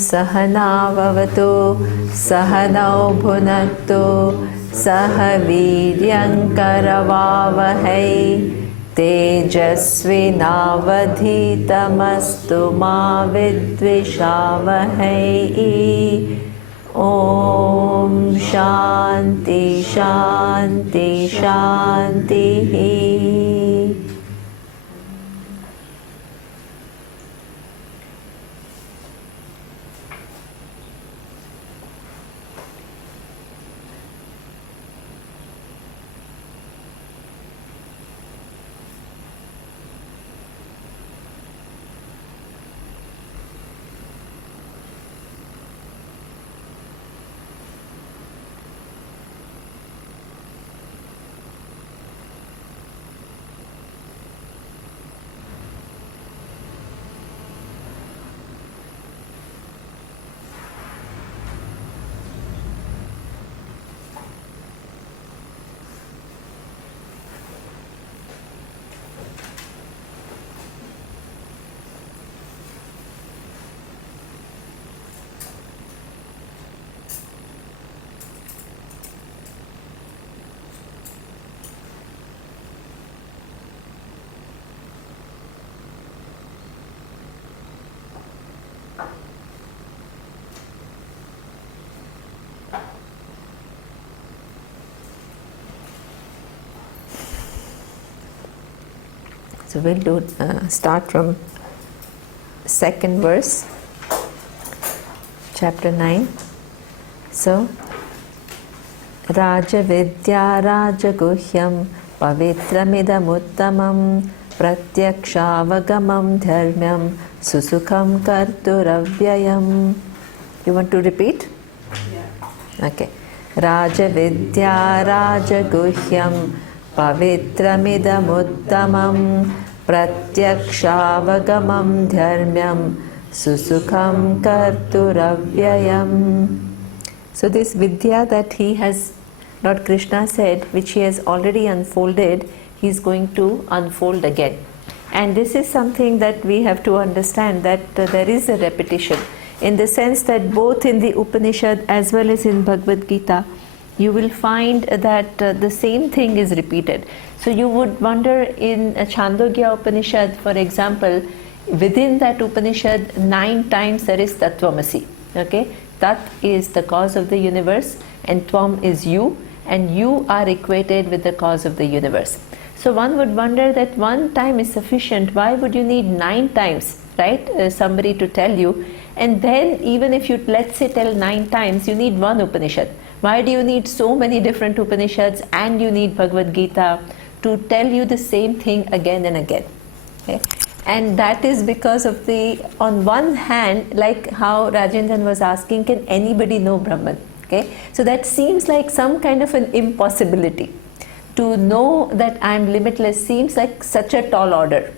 Sahanavavatu Sahanau Bhunaktu Saha Viryankaravavahai Tejasvinavadhitamastu ma vidvishavahai. Om Shanti Shanti Shanti. So we'll start from second verse, chapter 9. So, Raja Vidya Raja Guhyam Pavitramidamuttamam Pratyakshavagam Dharmyam Susukham Karturavyayam. You want to repeat? Yeah. Okay. Raja Vidya Raja Guhyam Pavitramidamuttamam Pratyakshavagam Dharmyam Susukham Karturavyayam. So this Vidya that he has, Lord Krishna said, which he has already unfolded, he is going to unfold again. And this is something that we have to understand, that there is a repetition, in the sense that both in the Upanishad as well as in Bhagavad Gita, you will find that the same thing is repeated. So you would wonder, in Chandogya Upanishad, for example, within that Upanishad 9 times there is Tattvamasi. Okay? Tat is the cause of the universe and Tvam is you, and you are equated with the cause of the universe. So one would wonder that one time is sufficient. Why would you need 9 times, right? Somebody to tell you. And then even if you, let's say, tell 9 times, you need one Upanishad. Why do you need so many different Upanishads and you need Bhagavad Gita to tell you the same thing again and again? Okay? And that is because of the, on one hand, like how Rajendran was asking, can anybody know Brahman? Okay? So that seems like some kind of an impossibility. To know that I am limitless seems like such a tall order.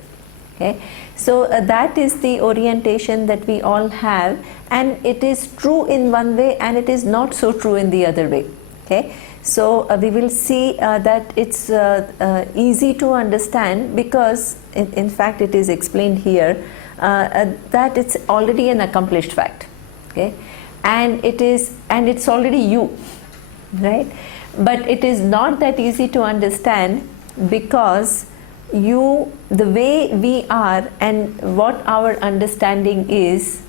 Okay? So that is the orientation that we all have, and it is true in one way and it is not so true in the other way. Okay? So we will see that it's easy to understand, because in fact it is explained here that it's already an accomplished fact. Okay? And it's already you, right? But it is not that easy to understand, because the way we are and what our understanding is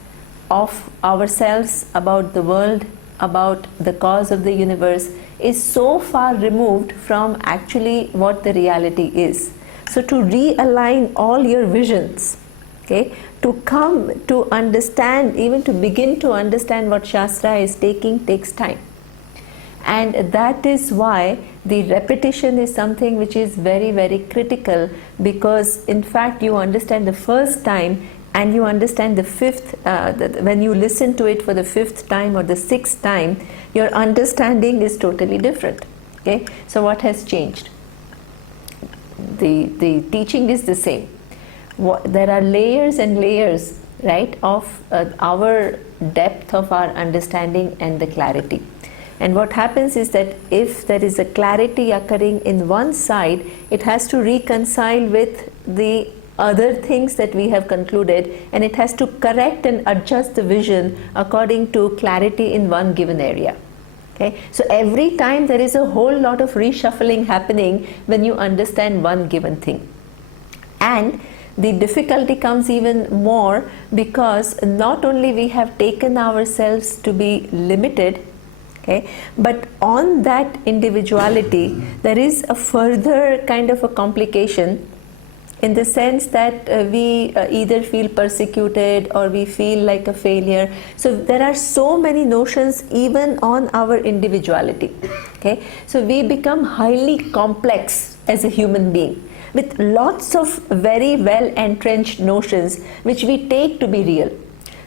of ourselves, about the world, about the cause of the universe, is so far removed from actually what the reality is. So to realign all your visions, okay, to come to understand, even to begin to understand what Shastra is takes time. And that is why the repetition is something which is very, very critical, because in fact you understand the first time and you understand the fifth, when you listen to it for the 5th time or the 6th time, your understanding is totally different. Okay? So what has changed? The teaching is the same. There are layers and layers, right, of our depth of our understanding and the clarity. And what happens is that if there is a clarity occurring in one side, it has to reconcile with the other things that we have concluded, and it has to correct and adjust the vision according to clarity in one given area. Okay? So every time there is a whole lot of reshuffling happening when you understand one given thing. And the difficulty comes even more because not only we have taken ourselves to be limited, okay, but on that individuality there is a further kind of a complication, in the sense that we either feel persecuted or we feel like a failure. So there are so many notions even on our individuality. Okay? So we become highly complex as a human being, with lots of very well entrenched notions which we take to be real.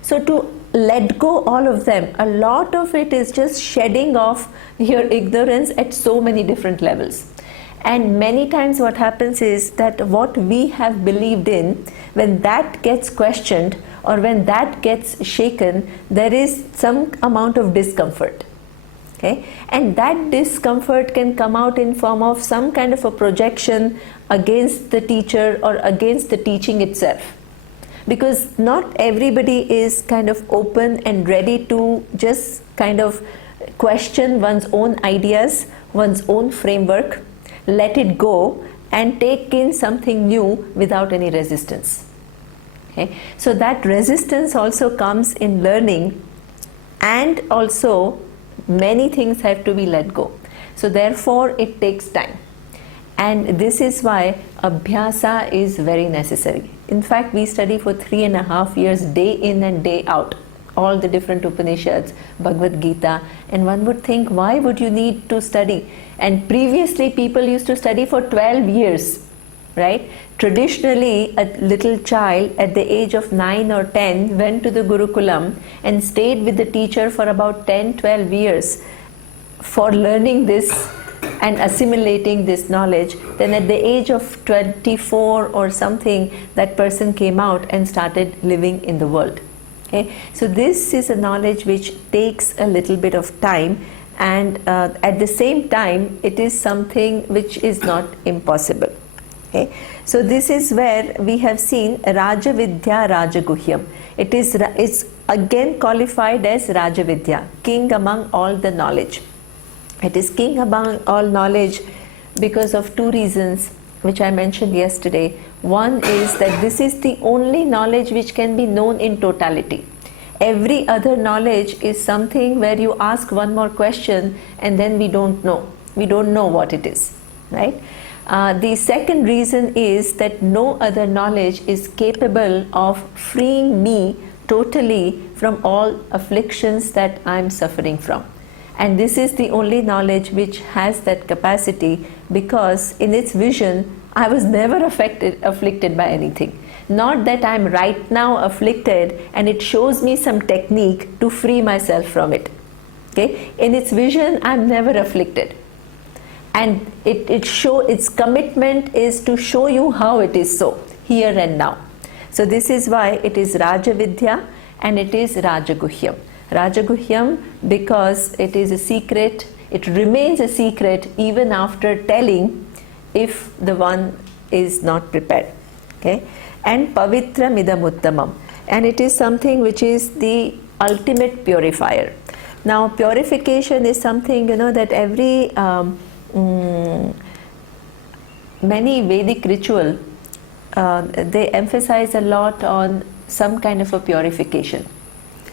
So to let go all of them, a lot of it is just shedding off your ignorance at so many different levels. And many times what happens is that what we have believed in, when that gets questioned or when that gets shaken, there is some amount of discomfort. Okay? And that discomfort can come out in form of some kind of a projection against the teacher or against the teaching itself. Because not everybody is kind of open and ready to just kind of question one's own ideas, one's own framework, let it go and take in something new without any resistance. Okay? So that resistance also comes in learning, and also many things have to be let go. So therefore it takes time, and this is why abhyasa is very necessary. In fact, we study for 3.5 years, day in and day out, all the different Upanishads, Bhagavad Gita, and one would think, why would you need to study? And previously people used to study for 12 years, right? Traditionally, a little child at the age of 9 or 10 went to the Gurukulam and stayed with the teacher for about 10-12 years for learning this and assimilating this knowledge. Then at the age of 24 or something, that person came out and started living in the world. Okay? So this is a knowledge which takes a little bit of time, and at the same time it is something which is not impossible. Okay? So this is where we have seen Raja Vidya, Raja Guhyam. It's again qualified as Raja Vidya, king among all the knowledge. It is king among all knowledge because of two reasons which I mentioned yesterday. One is that this is the only knowledge which can be known in totality. Every other knowledge is something where you ask one more question and then we don't know. We don't know what it is, right? The second reason is that no other knowledge is capable of freeing me totally from all afflictions that I am suffering from. And this is the only knowledge which has that capacity, because in its vision, I was never afflicted by anything. Not that I am right now afflicted and it shows me some technique to free myself from it. Okay? In its vision, I am never afflicted. And its commitment is to show you how it is so, here and now. So this is why it is Raja Vidya and it is Raja Guhyam. Raja Guhyam because it is a secret, it remains a secret even after telling, if the one is not prepared. Okay? And Pavitra Midam Uttamam. And it is something which is the ultimate purifier. Now purification is something, that every many Vedic ritual, they emphasize a lot on some kind of a purification.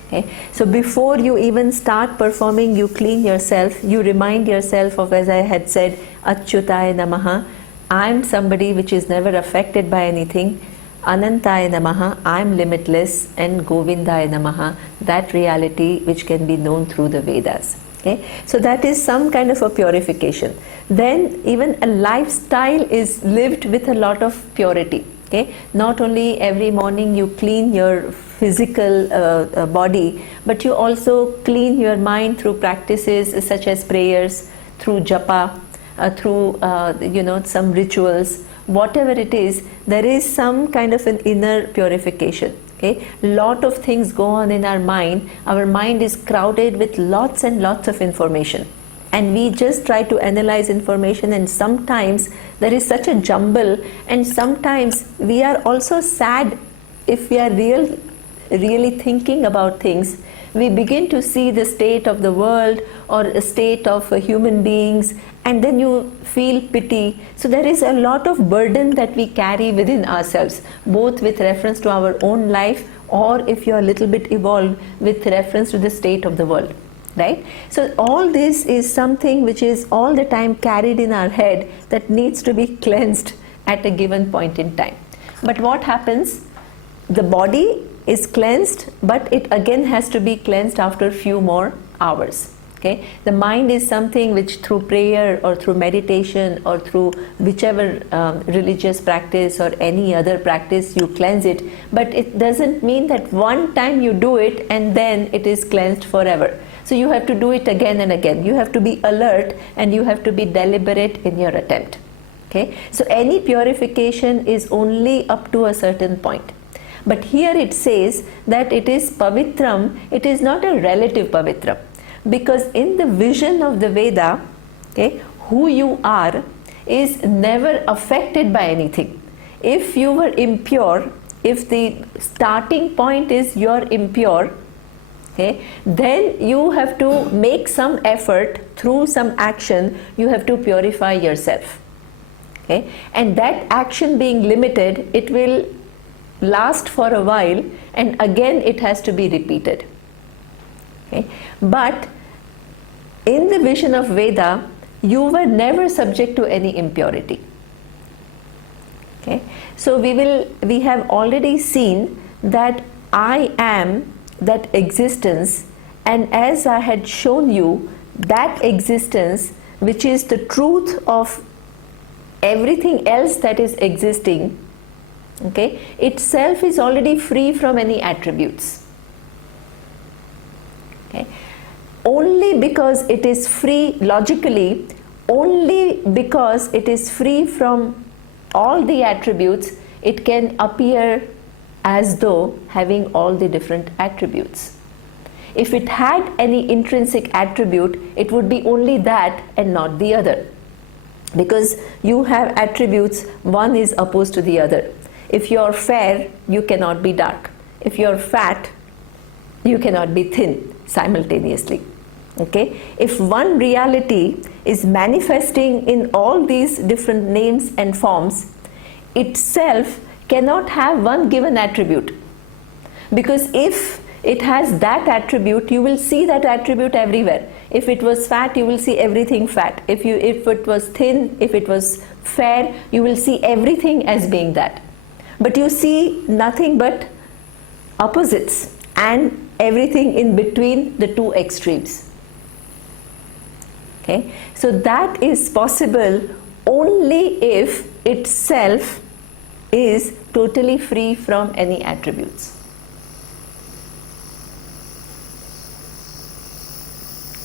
Okay? So before you even start performing, you clean yourself, you remind yourself of, as I had said, Achyutaya Namaha, I am somebody which is never affected by anything. Anantaya Namaha, I am limitless, and Govindaya Namaha, that reality which can be known through the Vedas. Okay? So that is some kind of a purification. Then even a lifestyle is lived with a lot of purity. Okay? Not only every morning you clean your physical body, but you also clean your mind through practices such as prayers, through japa, through some rituals. Whatever it is, there is some kind of an inner purification. Okay? Lot of things go on in our mind. Our mind is crowded with lots and lots of information, and we just try to analyze information, and sometimes There is such a jumble, and sometimes we are also sad if we are really thinking about things. We begin to see the state of the world or a state of human beings, and then you feel pity. So there is a lot of burden that we carry within ourselves, both with reference to our own life, or if you are a little bit evolved, with reference to the state of the world. Right? So all this is something which is all the time carried in our head that needs to be cleansed at a given point in time. But what happens? The body is cleansed, but it again has to be cleansed after a few more hours. Okay? The mind is something which through prayer or through meditation or through whichever religious practice or any other practice you cleanse it, but it doesn't mean that one time you do it and then it is cleansed forever. So you have to do it again and again. You have to be alert and you have to be deliberate in your attempt. Okay? So any purification is only up to a certain point. But here it says that it is pavitram, it is not a relative pavitram. Because in the vision of the Veda, okay, who you are is never affected by anything. If you were impure, if the starting point is you're impure, okay, then you have to make some effort through some action, you have to purify yourself. Okay? And that action being limited, it will last for a while and again it has to be repeated. Okay? But in the vision of Veda, you were never subject to any impurity. Okay? So we have already seen that I am that existence, and as I had shown you, that existence which is the truth of everything else that is existing, okay, itself is already free from any attributes. Okay? Only because it is free logically, only because it is free from all the attributes, it can appear as though having all the different attributes. If it had any intrinsic attribute, it would be only that and not the other. Because you have attributes, one is opposed to the other. If you are fair, you cannot be dark. If you are fat, you cannot be thin simultaneously. Okay? If one reality is manifesting in all these different names and forms, itself cannot have one given attribute. Because if it has that attribute, you will see that attribute everywhere. If it was fat, you will see everything fat. If it was thin, if it was fair, you will see everything as being that. But you see nothing but opposites and everything in between the two extremes. Okay? So that is possible only if itself is totally free from any attributes.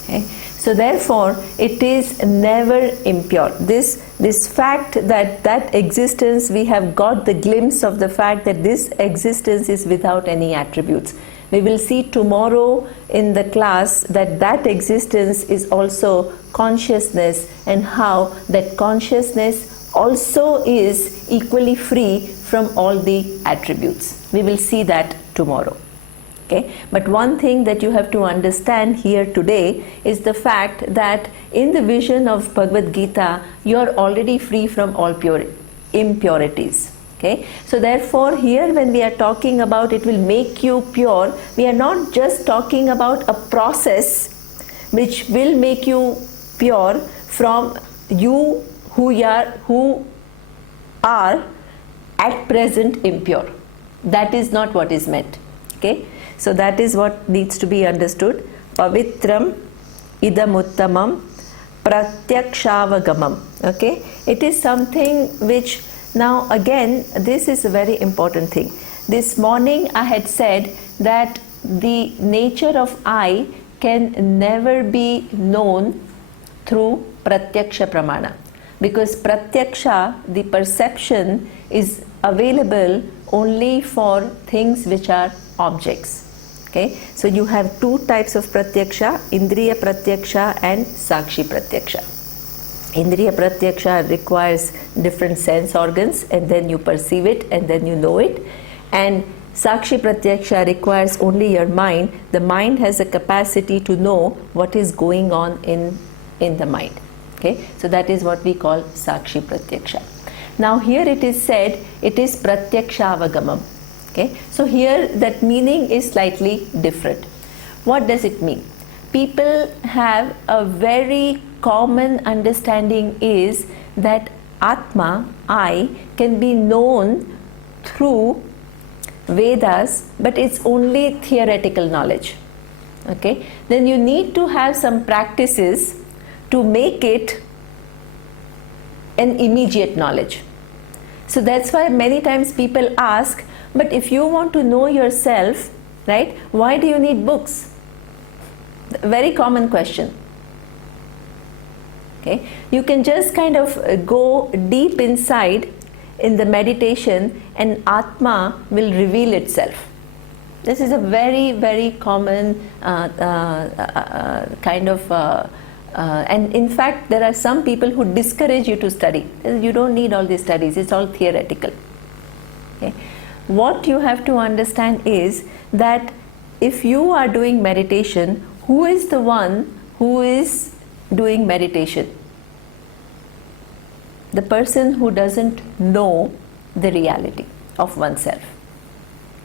Okay? So therefore, it is never impure. This fact that existence, we have got the glimpse of the fact that this existence is without any attributes. We will see tomorrow in the class that existence is also consciousness, and how that consciousness also is equally free from all the attributes. We will see that tomorrow. Okay? But one thing that you have to understand here today is the fact that in the vision of Bhagavad Gita, you are already free from all impurities. Okay? So therefore here when we are talking about it will make you pure, we are not just talking about a process which will make you pure from you who are at present impure. That is not what is meant. Okay? So that is what needs to be understood. Pavitram idamuttamam pratyakshavagamam. Okay? It is something which, now again, this is a very important thing. This morning I had said that the nature of I can never be known through pratyaksha pramana. Because pratyaksha, the perception, is available only for things which are objects. Okay? So you have two types of pratyaksha, indriya pratyaksha and sakshi pratyaksha. Indriya Pratyaksha requires different sense organs, and then you perceive it and then you know it. And Sakshi Pratyaksha requires only your mind. The mind has a capacity to know what is going on in the mind. Okay, so that is what we call Sakshi Pratyaksha. Now here it is said it is Pratyaksha-avagamam. Okay, so here that meaning is slightly different. What does it mean? People have a very common understanding is that Atma, I, can be known through Vedas, but it's only theoretical knowledge. Okay, then you need to have some practices to make it an immediate knowledge. So that's why many times people ask, but if you want to know yourself, right, why do you need books? Very common question. Okay, you can just kind of go deep inside in the meditation and Atma will reveal itself. This is a very, very common kind of and in fact there are some people who discourage you to study. You don't need all these studies, it's all theoretical. Okay. What you have to understand is that if you are doing meditation, who is the one who is doing meditation? The person who doesn't know the reality of oneself.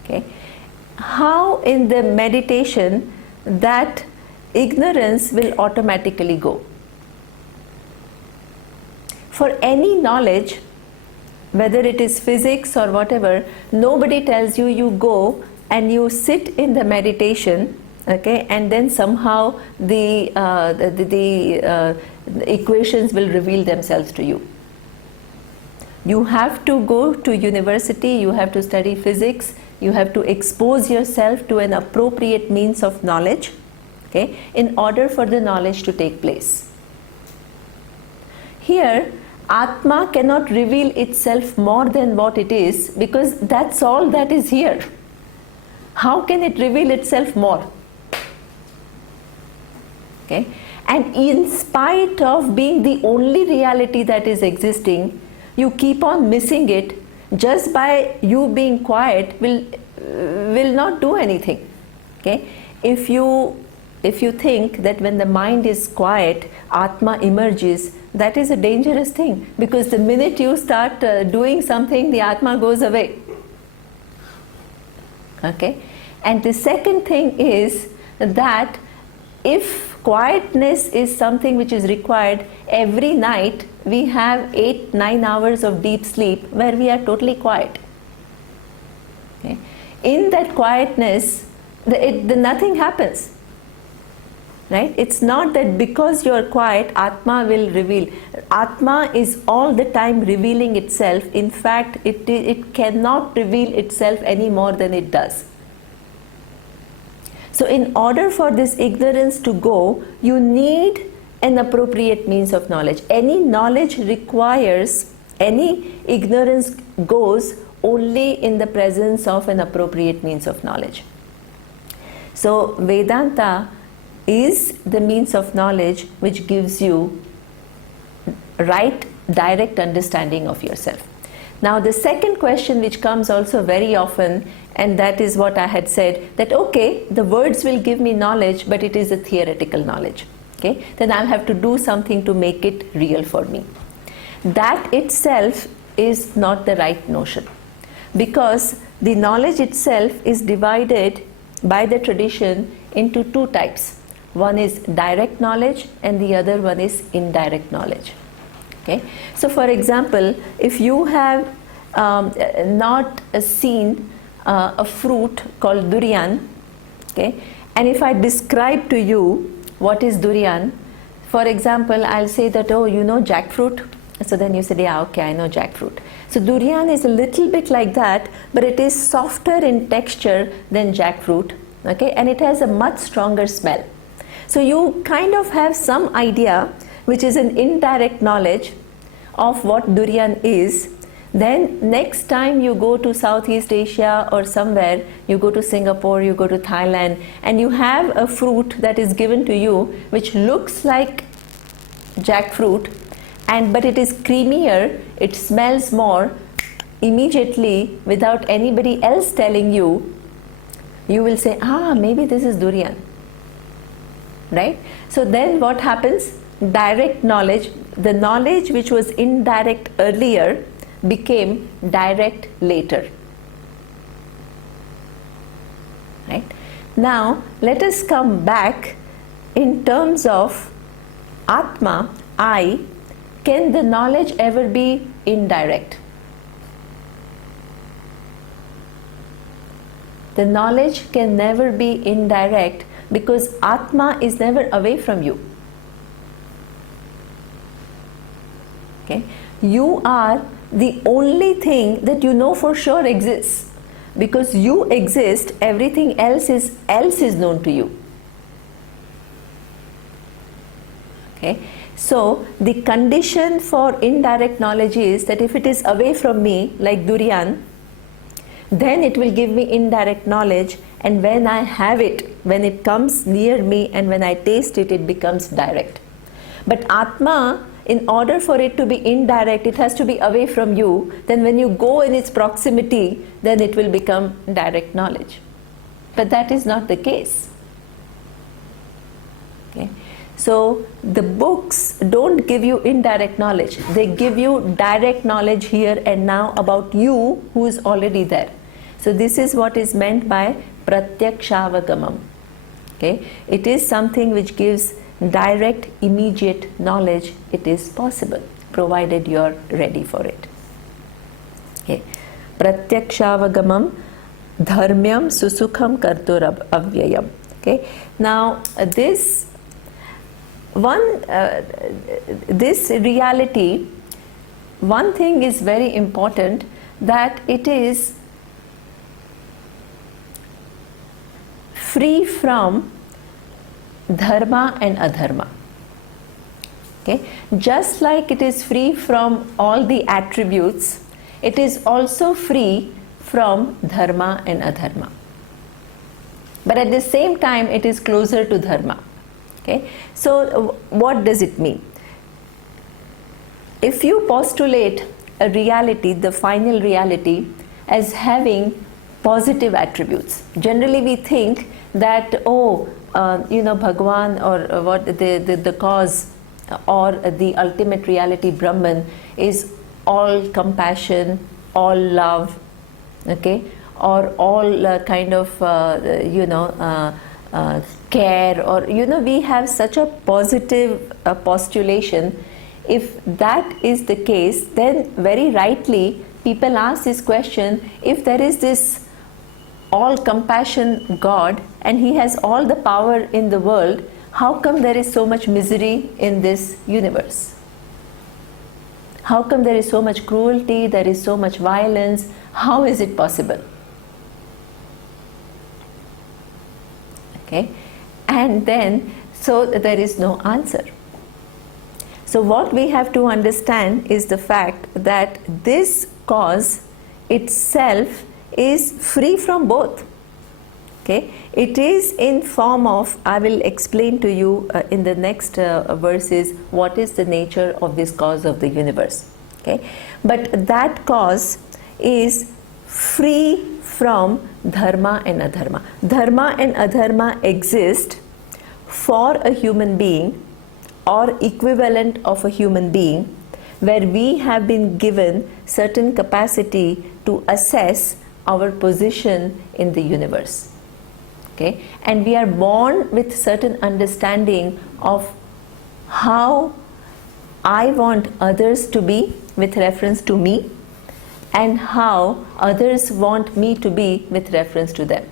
Okay. How in the meditation that ignorance will automatically go? For any knowledge, whether it is physics or whatever, nobody tells you, you go and you sit in the meditation, okay, and then somehow the equations will reveal themselves to you. You have to go to university, you have to study physics, you have to expose yourself to an appropriate means of knowledge, okay, in order for the knowledge to take place. Here, Atma cannot reveal itself more than what it is because that's all that is here. How can it reveal itself more? Okay, and in spite of being the only reality that is existing, you keep on missing it. Just by you being quiet will not do anything. Okay, if you think that when the mind is quiet, Atma emerges, that is a dangerous thing, because the minute you start doing something, the Atma goes away. Okay, and the second thing is that if quietness is something which is required, every night we have 8-9 hours of deep sleep where we are totally quiet. Okay. In that quietness, nothing happens. Right? It's not that because you are quiet, Atma will reveal. Atma is all the time revealing itself. In fact, it cannot reveal itself any more than it does. So in order for this ignorance to go, you need an appropriate means of knowledge. Any knowledge requires, any ignorance goes only in the presence of an appropriate means of knowledge. So Vedanta is the means of knowledge which gives you right, direct understanding of yourself. Now the second question which comes also very often, and that is what I had said, that okay, the words will give me knowledge, but it is a theoretical knowledge. Okay, then I'll have to do something to make it real for me. That itself is not the right notion, because the knowledge itself is divided by the tradition into two types. One is direct knowledge and the other one is indirect knowledge. Okay, so for example, if you have not seen a fruit called durian, okay, and if I describe to you what is durian, for example, I'll say that, oh, you know jackfruit. So then you say, yeah, okay, I know jackfruit. So durian is a little bit like that, but it is softer in texture than jackfruit, okay, and it has a much stronger smell. So you kind of have some idea, which is an indirect knowledge of what durian is. Then next time you go to Southeast Asia or somewhere, you go to Singapore, you go to Thailand, and you have a fruit that is given to you which looks like jackfruit, but it is creamier, it smells more, immediately without anybody else telling you, you will say, maybe this is durian. Right? So then what happens? Direct knowledge, the knowledge which was indirect earlier became direct later. Right? Now let us come back in terms of Atma, I. Can the knowledge ever be indirect? The knowledge can never be indirect because Atma is never away from you. Okay? You are the only thing that you know for sure exists. Because you exist, everything else is known to you. Okay? So the condition for indirect knowledge is that if it is away from me, like durian, then it will give me indirect knowledge, and when I have it, when it comes near me and when I taste it, it becomes direct. But Atma, in order for it to be indirect, it has to be away from you. Then when you go in its proximity, then it will become direct knowledge. But that is not the case. Okay? So the books don't give you indirect knowledge. They give you direct knowledge here and now about you who is already there. So this is what is meant by pratyakshaavagamam. Okay? It is something which gives direct, immediate knowledge. It is possible, provided you are ready for it. Okay. Pratyakshaavagamam dharmyam susukham kartur avyayam. Okay. Now this reality, one thing is very important, that it is free from dharma and adharma. Okay? Just like it is free from all the attributes, it is also free from dharma and adharma. But at the same time, it is closer to dharma. Okay? So what does it mean? If you postulate a reality, the final reality, as having positive attributes, generally we think that, Bhagwan, or what the cause, or the ultimate reality, Brahman, is all compassion, all love, okay, or all kind of care, or we have such a positive postulation. If that is the case, then very rightly people ask this question: if there is this all compassion God and he has all the power in the world, how come there is so much misery in this universe? How come there is so much cruelty, there is so much violence? How is it possible? Okay? And then, so there is no answer. So what we have to understand is the fact that this cause itself is free from both. Okay? It is in form of, I will explain to you in the next verses what is the nature of this cause of the universe. Okay? But that cause is free from dharma and adharma. Dharma and adharma exist for a human being or equivalent of a human being, where we have been given certain capacity to assess our position in the universe. Okay? And we are born with certain understanding of how I want others to be with reference to me, and how others want me to be with reference to them.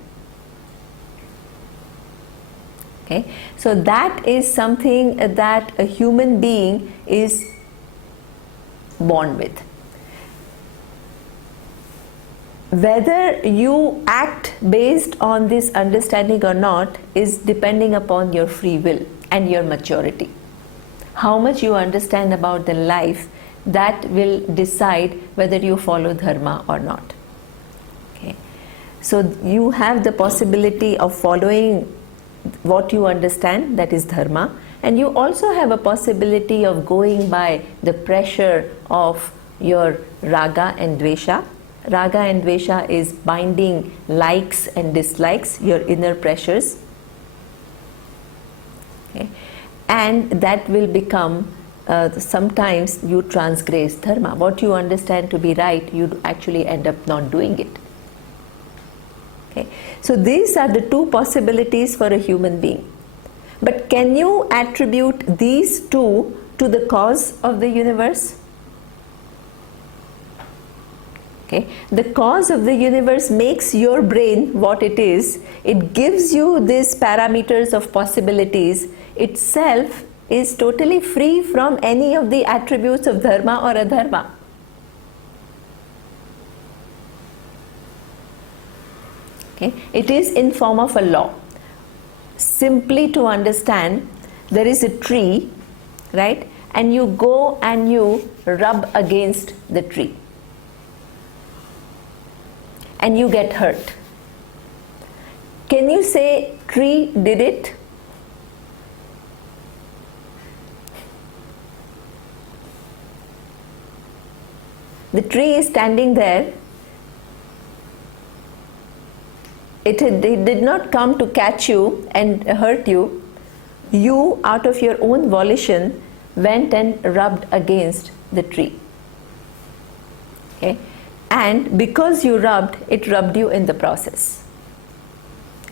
Okay? So that is something that a human being is born with. Whether you act based on this understanding or not is depending upon your free will and your maturity. How much you understand about the life, that will decide whether you follow dharma or not. Okay. So you have the possibility of following what you understand, that is dharma, And you also have a possibility of going by the pressure of your raga and dvesha. Raga and dvesha is binding likes and dislikes, your inner pressures. Okay. And that will become, sometimes you transgress dharma. What you understand to be right, you actually end up not doing it. Okay. So these are the two possibilities for a human being. But can you attribute these two to the cause of the universe? Okay. The cause of the universe makes your brain what it is. It gives you these parameters of possibilities. Itself is totally free from any of the attributes of dharma or adharma. Okay. It is in form of a law. Simply to understand, there is a tree, right? And you go and you rub against the tree. And you get hurt. Can you say tree did it? The tree is standing there. It did not come to catch you and hurt you. You, out of your own volition, went and rubbed against the tree. Okay? And because you rubbed, it rubbed you in the process.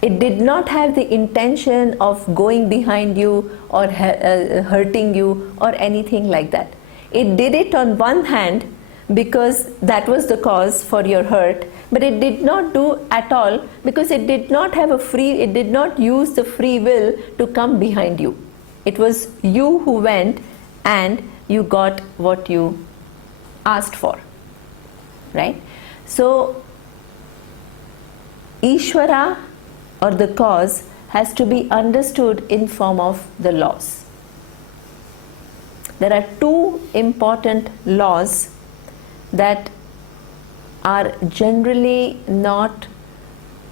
It did not have the intention of going behind you or hurting you or anything like that. It did it on one hand because that was the cause for your hurt, but it did not do at all because it did not have it did not use the free will to come behind you. It was you who went and you got what you asked for. Right? So, Ishvara or the cause has to be understood in form of the laws. There are two important laws that are generally not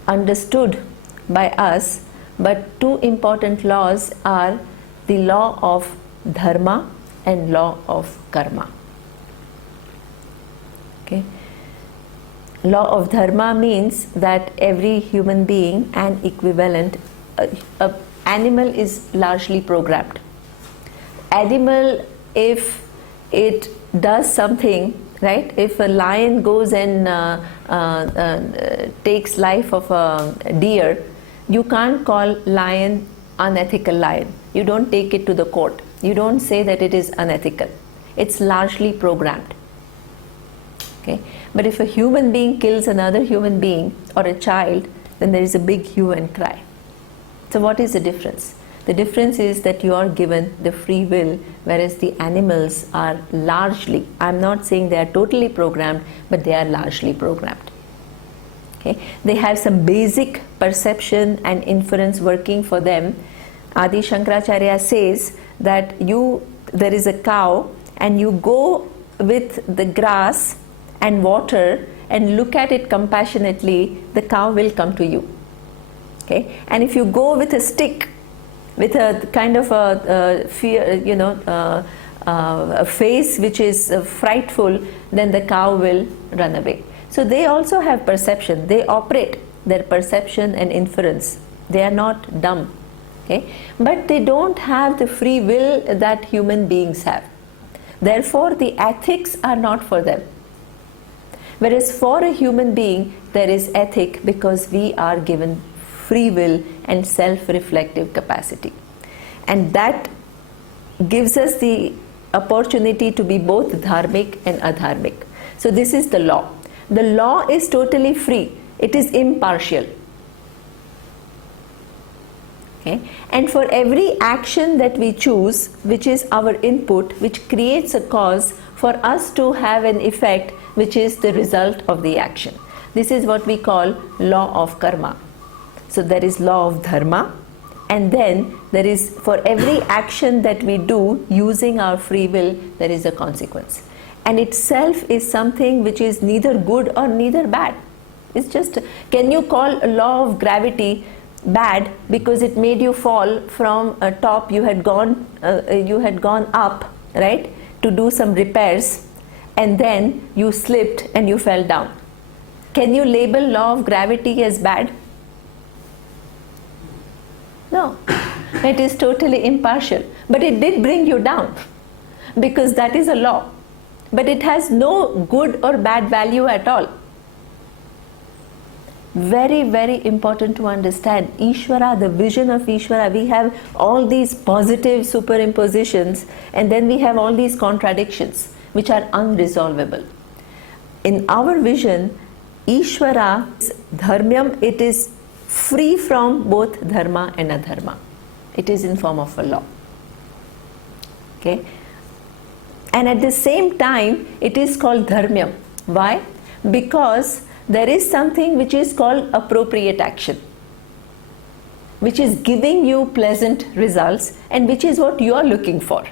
understood by us, but two important laws are the law of dharma and law of karma. Okay. Law of dharma means that every human being and equivalent, animal is largely programmed. Animal, if it does something, right? If a lion goes and takes life of a deer, you can't call lion unethical lion. You don't take it to the court. You don't say that it is unethical. It's largely programmed. Okay? But if a human being kills another human being or a child, then there is a big hue and cry. So what is the difference? The difference is that you are given the free will, whereas the animals are largely, I'm not saying they are totally programmed, but they are largely programmed. Okay? They have some basic perception and inference working for them. Adi Shankaracharya says that there is a cow and you go with the grass and water and look at it compassionately, the cow will come to you. Okay? And if you go with a stick, with a kind of a fear, a face which is frightful, then the cow will run away. So they also have perception. They operate their perception and inference. They are not dumb. Okay? But they don't have the free will that human beings have. Therefore, the ethics are not for them. Whereas for a human being, there is ethic because we are given free will and self-reflective capacity. And that gives us the opportunity to be both dharmic and adharmic. So this is the law. The law is totally free. It is impartial. Okay? And for every action that we choose, which is our input, which creates a cause for us to have an effect, which is the result of the action. This is what we call law of karma. So there is law of dharma, and then there is, for every action that we do using our free will, there is a consequence. And itself is something which is neither good or neither bad. It's just, can you call a law of gravity bad because it made you fall from a top. You had gone up, right, to do some repairs, and then you slipped and you fell down. Can you label law of gravity as bad? No. It is totally impartial. But it did bring you down, because that is a law. But it has no good or bad value at all. Very, very important to understand. Ishvara, the vision of Ishvara, we have all these positive superimpositions, and then we have all these contradictions which are unresolvable. In our vision, Ishvara is dharmyam, it is free from both dharma and adharma. It is in form of a law. Okay? And at the same time, it is called dharmyam. Why? Because there is something which is called appropriate action, which is giving you pleasant results and which is what you are looking for.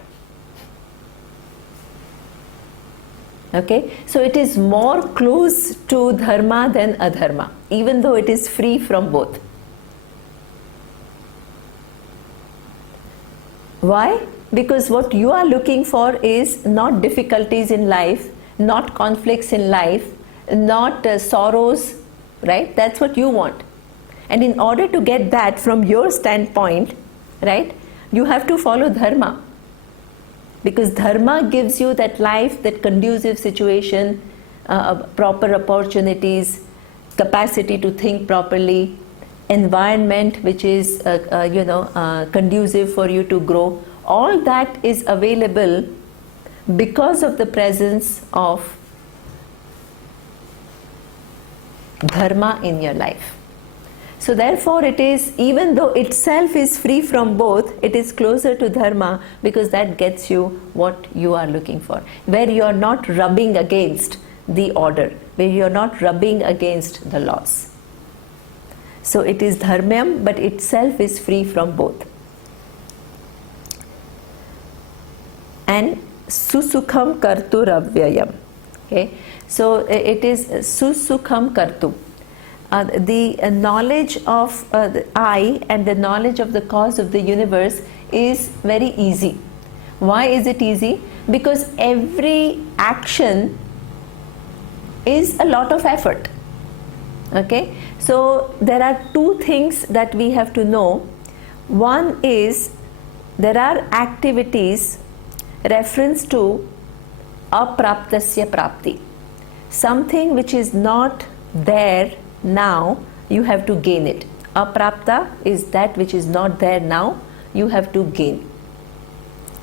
Okay? So it is more close to dharma than adharma, even though it is free from both. Why? Because what you are looking for is not difficulties in life, not conflicts in life, not sorrows, right? That's what you want. And in order to get that from your standpoint, right, you have to follow dharma. Because dharma gives you that life, that conducive situation, proper opportunities, capacity to think properly, environment which is conducive for you to grow. All that is available because of the presence of dharma in your life. So therefore it is, even though itself is free from both, it is closer to dharma because that gets you what you are looking for, where you are not rubbing against the order, where you are not rubbing against the laws. So it is dharmyam, but itself is free from both. And susukham karturavyayam. Okay, so it is susukham kartu. The knowledge of the I and the knowledge of the cause of the universe is very easy. Why is it easy? Because every action is a lot of effort. Okay, so there are two things that we have to know. One is there are activities reference to apraptasya prapti. Something which is not there now, you have to gain it. Aprapta is that which is not there now, you have to gain.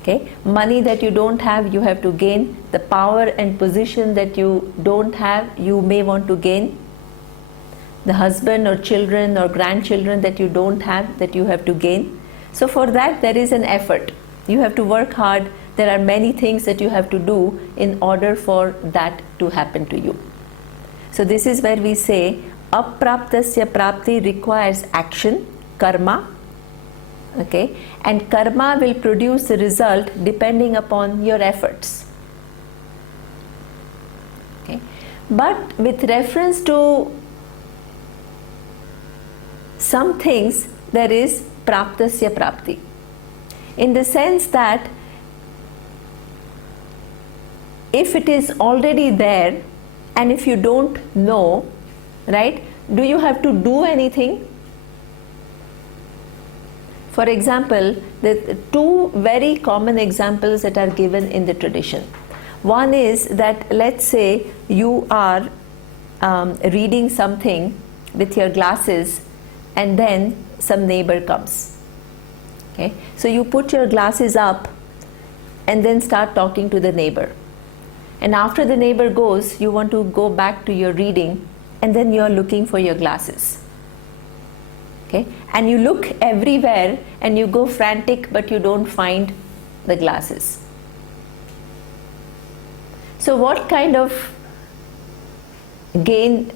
Okay, money that you don't have, you have to gain. The power and position that you don't have, you may want to gain. The husband or children or grandchildren that you don't have, that you have to gain. So for that there is an effort. You have to work hard. There are many things that you have to do in order for that to happen to you. So this is where we say apraptasya prapti requires action, karma. Okay, and karma will produce the result depending upon your efforts. Okay, but with reference to some things, there is praptasya prapti, in the sense that if it is already there and if you don't know, right, do you have to do anything? For example, the two very common examples that are given in the tradition. One is that, let's say you are reading something with your glasses and then some neighbor comes. Okay, so you put your glasses up and then start talking to the neighbor. And after the neighbor goes, you want to go back to your reading, and then you are looking for your glasses. Okay, and you look everywhere and you go frantic, but you don't find the glasses. So what kind of gain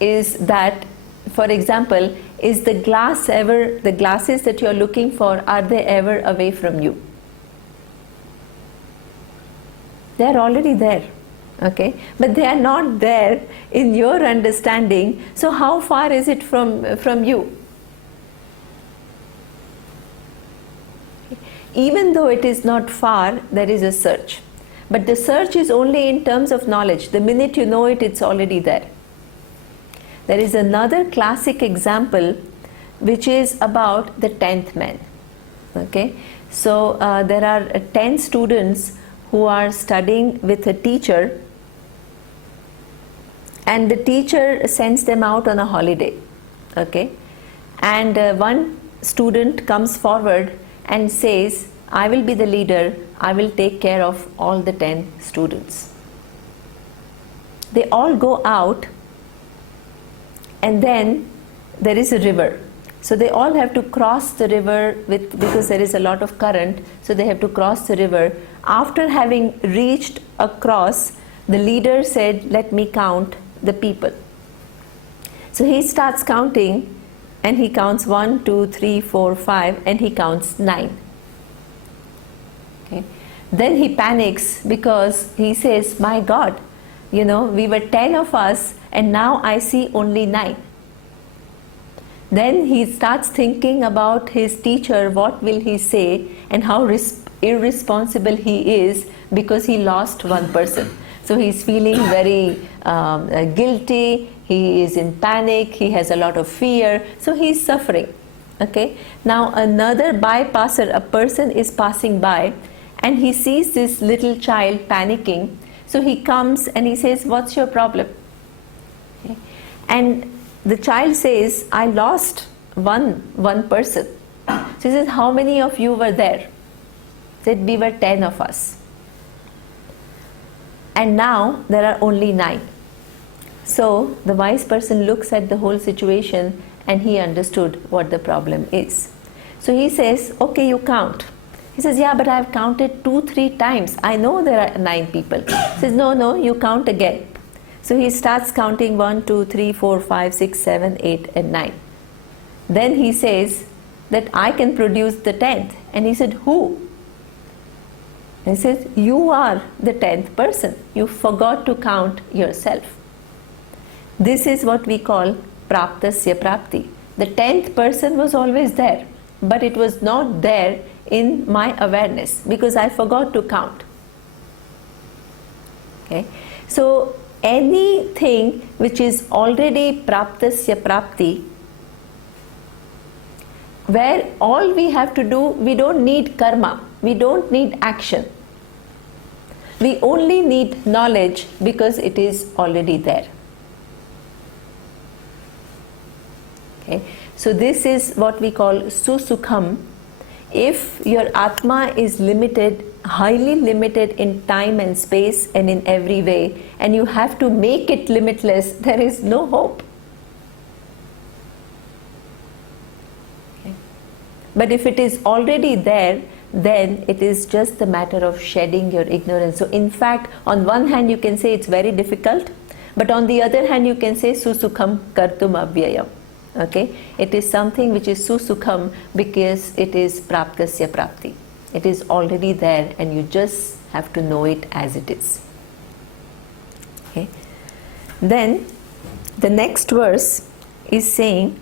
is that? For example, is the glasses that you are looking for, are they ever away from you? They are already there. Okay, but they are not there in your understanding. So how far is it from you? even though it is not far, there is a search. But the search is only in terms of knowledge. The minute you know it, it's already there. There is another classic example which is about the 10th man. Okay, so there are 10 students who are studying with a teacher, and the teacher sends them out on a holiday. Okay, and one student comes forward and says, I will be the leader, I will take care of all the 10 students. They all go out, and then there is a river. So they all have to cross the river because there is a lot of current, so they have to cross the river. After having reached across, the leader said, let me count the people. So he starts counting, and he counts 1, 2, 3, 4, 5, and he counts 9. Okay. Then he panics because he says, my God, we were 10 of us, and now I see only 9. Then he starts thinking about his teacher, what will he say, and how irresponsible he is because he lost one person. So he's feeling very guilty, he is in panic, he has a lot of fear, so he's suffering. Okay. Now another bypasser, a person is passing by, and he sees this little child panicking. So he comes and he says, what's your problem? Okay. And the child says, I lost one person. So he says, how many of you were there? He said, we were 10 of us. And now there are only 9. So the wise person looks at the whole situation, and he understood what the problem is. So he says, okay, you count. He says, yeah, but I have counted 2-3 times. I know there are 9 people. He says, no, you count again. So he starts counting 1, 2, 3, 4, 5, 6, 7, 8, and 9. Then he says that I can produce the 10th. And he said, who? And he says, you are the 10th person. You forgot to count yourself. This is what we call praptasya prapti. The 10th person was always there, but it was not there in my awareness because I forgot to count. Okay, so anything which is already praptasya prapti, where all we have to do, we don't need karma, we don't need action. We only need knowledge because it is already there. Okay, so this is what we call susukham. If your Atma is limited, highly limited in time and space and in every way, and you have to make it limitless, there is no hope. Okay. But if it is already there, then it is just the matter of shedding your ignorance. So in fact, on one hand you can say it's very difficult, but on the other hand you can say susukham kartum avyayam. Okay, it is something which is susukham because it is praptasya prapti. It is already there, and you just have to know it as it is. Okay. Then the next verse is saying,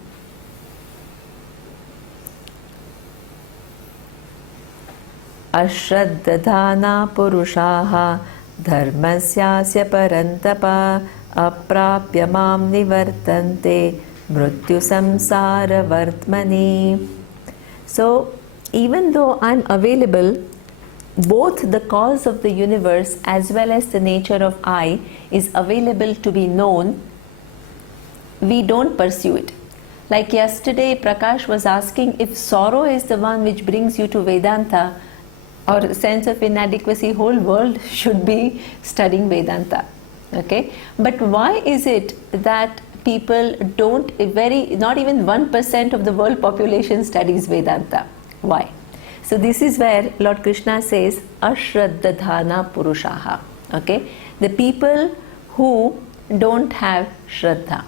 Ashraddhana purushaha dharmasyasya parantapa aprapya mam nivartante mrityu samsara vartmani. So even though I am available, both the cause of the universe as well as the nature of I is available to be known, we don't pursue it. Like yesterday, Prakash was asking if sorrow is the one which brings you to Vedanta or sense of inadequacy, whole world should be studying Vedanta. Okay, but why is it that people don't, not even 1% of the world population studies Vedanta? Why? So this is where Lord Krishna says ashraddhana purushaha. Okay, the people who don't have shraddha.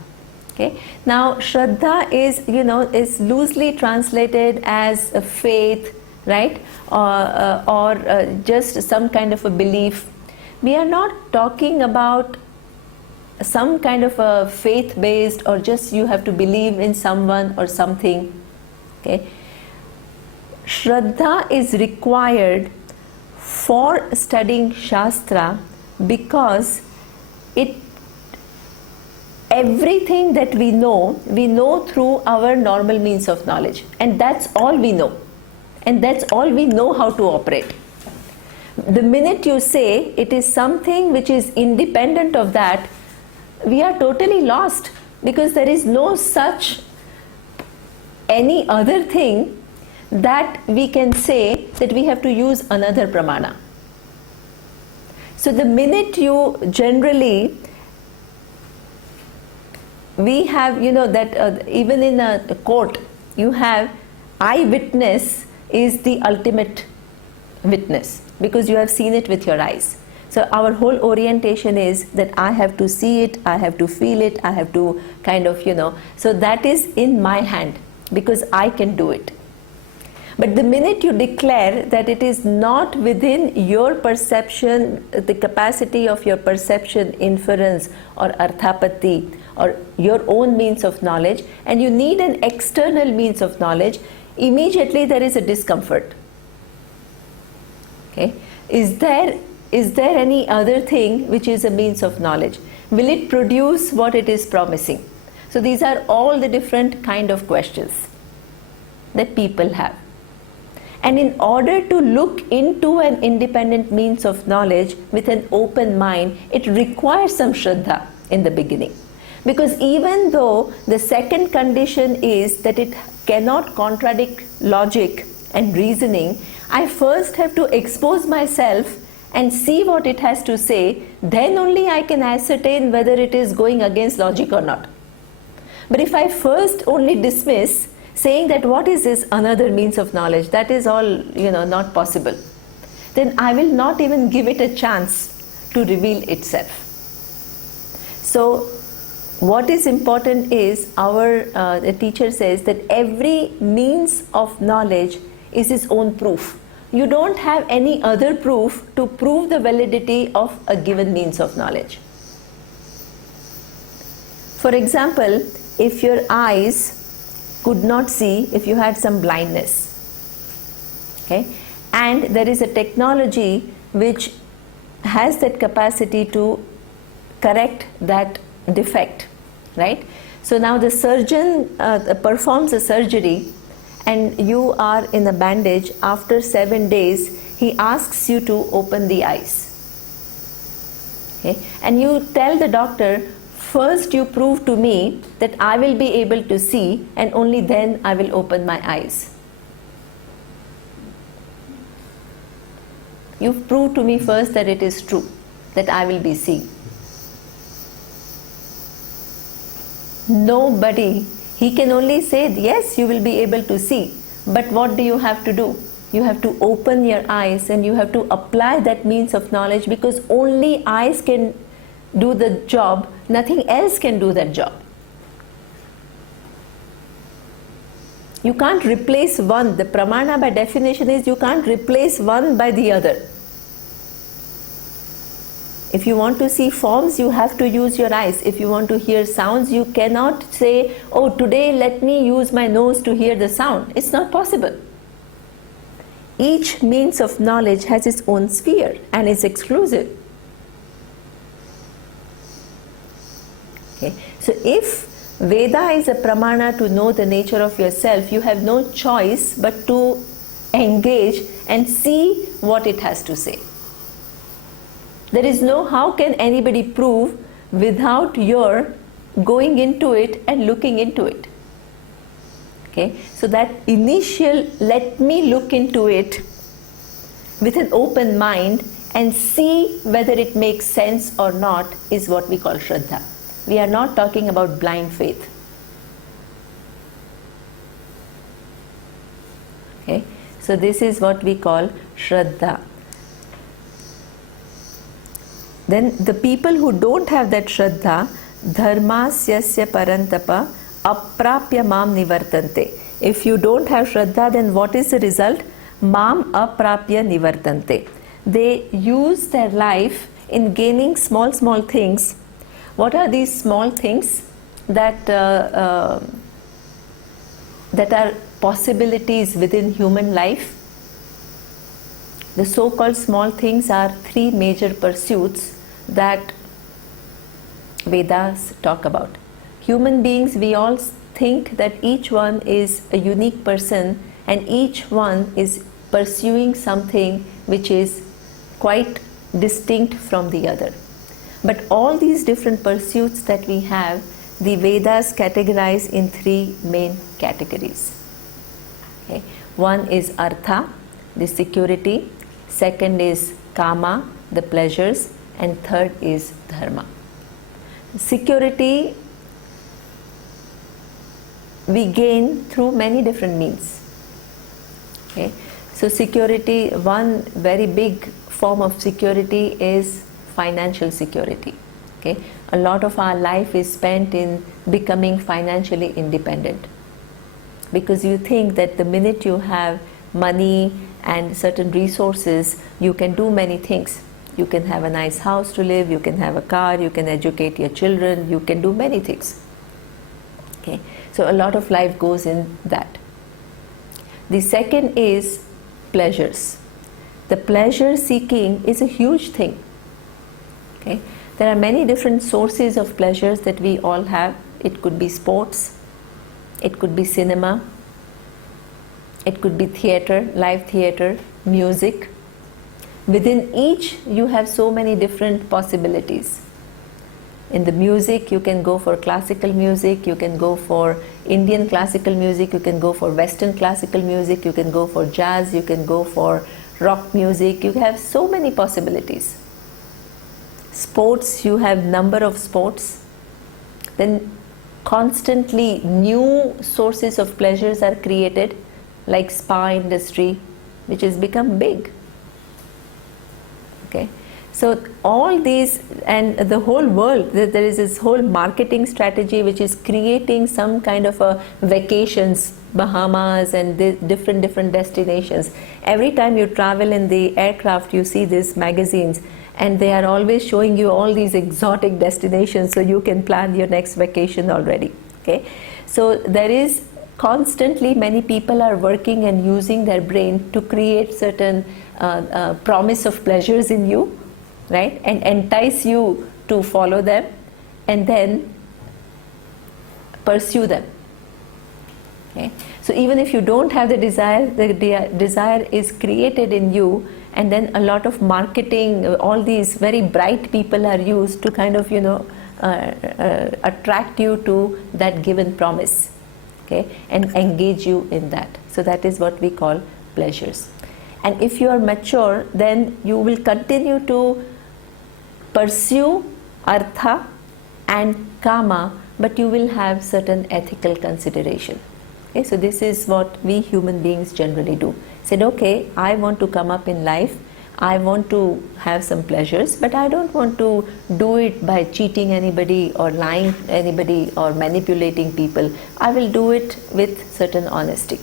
Okay, now shraddha is, is loosely translated as a faith, right, or just some kind of a belief. We are not talking about some kind of a faith based, or just you have to believe in someone or something. Okay, Shraddha is required for studying Shastra because everything that we know through our normal means of knowledge, and that's all we know, and that's all we know how to operate. The minute you say it is something which is independent of that, we are totally lost, because there is no such any other thing that we can say that we have to use another pramana. So the minute you generally, we have, that even in a court, you have eyewitness is the ultimate witness, because you have seen it with your eyes. So our whole orientation is that I have to see it, I have to feel it, I have to kind of, so that is in my hand, because I can do it. But the minute you declare that it is not within your perception, the capacity of your perception, inference or arthapatti or your own means of knowledge, and you need an external means of knowledge, immediately there is a discomfort. Okay? Is there any other thing which is a means of knowledge? Will it produce what it is promising? So these are all the different kind of questions that people have. And in order to look into an independent means of knowledge with an open mind, it requires some Shraddha in the beginning. Because even though the second condition is that it cannot contradict logic and reasoning, I first have to expose myself and see what it has to say, then only I can ascertain whether it is going against logic or not. But if I first only dismiss, saying that what is this another means of knowledge, that is all not possible, then I will not even give it a chance to reveal itself. So what is important is the teacher says that every means of knowledge is its own proof. You don't have any other proof to prove the validity of a given means of knowledge. For example, if your eyes could not see, if you had some blindness, okay, and there is a technology which has that capacity to correct that defect, right? So now the surgeon performs a surgery and you are in a bandage. After 7 days, he asks you to open the eyes, okay? And you tell the doctor, first you prove to me that I will be able to see, and only then I will open my eyes. You prove to me first that it is true, that I will be seeing. Nobody, he can only say, yes, you will be able to see. But what do you have to do? You have to open your eyes and you have to apply that means of knowledge, because only eyes can do the job, nothing else can do that job. You can't replace one. The pramana by definition is you can't replace one by the other. If you want to see forms, you have to use your eyes. If you want to hear sounds, you cannot say, oh, today let me use my nose to hear the sound. It's not possible. Each means of knowledge has its own sphere and is exclusive. Okay. So if Veda is a pramana to know the nature of yourself, you have no choice but to engage and see what it has to say. There is no how can anybody prove without your going into it and looking into it. Okay? So that initial let me look into it with an open mind and see whether it makes sense or not is what we call Shraddha. We are not talking about blind faith. Okay? So this is what we call Shraddha. Then the people who don't have that Shraddha, dharmasyasya parantapa aprapya mam nivartante. If you don't have Shraddha, then what is the result? Mam aprapya nivartante. They use their life in gaining small things. What are these small things that are possibilities within human life. The so-called small things are three major pursuits that Vedas talk about. Human beings, we all think that each one is a unique person and each one is pursuing something which is quite distinct from the other. But all these different pursuits that we have, the Vedas categorize in three main categories. Okay. One is Artha, the security. Second is Kama, the pleasures. And third is Dharma. Security we gain through many different means. Okay. So security, one very big form of security is financial security. Okay. A lot of our life is spent in becoming financially independent, because you think that the minute you have money and certain resources, you can do many things. You can have a nice house to live, you can have a car, you can educate your children, you can do many things. Okay. So a lot of life goes in that. The second is pleasures. The pleasure seeking is a huge thing. Okay. There are many different sources of pleasures that we all have. It could be sports, it could be cinema, it could be theater, live theater, music. Within each you have so many different possibilities. In the music you can go for classical music, you can go for Indian classical music, you can go for Western classical music, you can go for jazz, you can go for rock music. You have so many possibilities. Sports, you have number of sports. Then constantly new sources of pleasures are created, like spa industry, which has become big. Okay. So all these, and the whole world, there is this whole marketing strategy which is creating some kind of a vacations, Bahamas and different destinations. Every time you travel in the aircraft, you see these magazines and they are always showing you all these exotic destinations, so you can plan your next vacation already. Okay. So there is constantly, many people are working and using their brain to create certain promise of pleasures in you, right, and entice you to follow them and then pursue them. Okay. So even if you don't have the desire is created in you, and then a lot of marketing, all these very bright people are used to kind of, attract you to that given promise. Okay, and engage you in that. So that is what we call pleasures. And if you are mature, then you will continue to pursue Artha and Kama, but you will have certain ethical consideration. Okay, so this is what we human beings generally do. Said, okay, I want to come up in life, I want to have some pleasures, but I don't want to do it by cheating anybody or lying anybody or manipulating people. I will do it with certain honesty.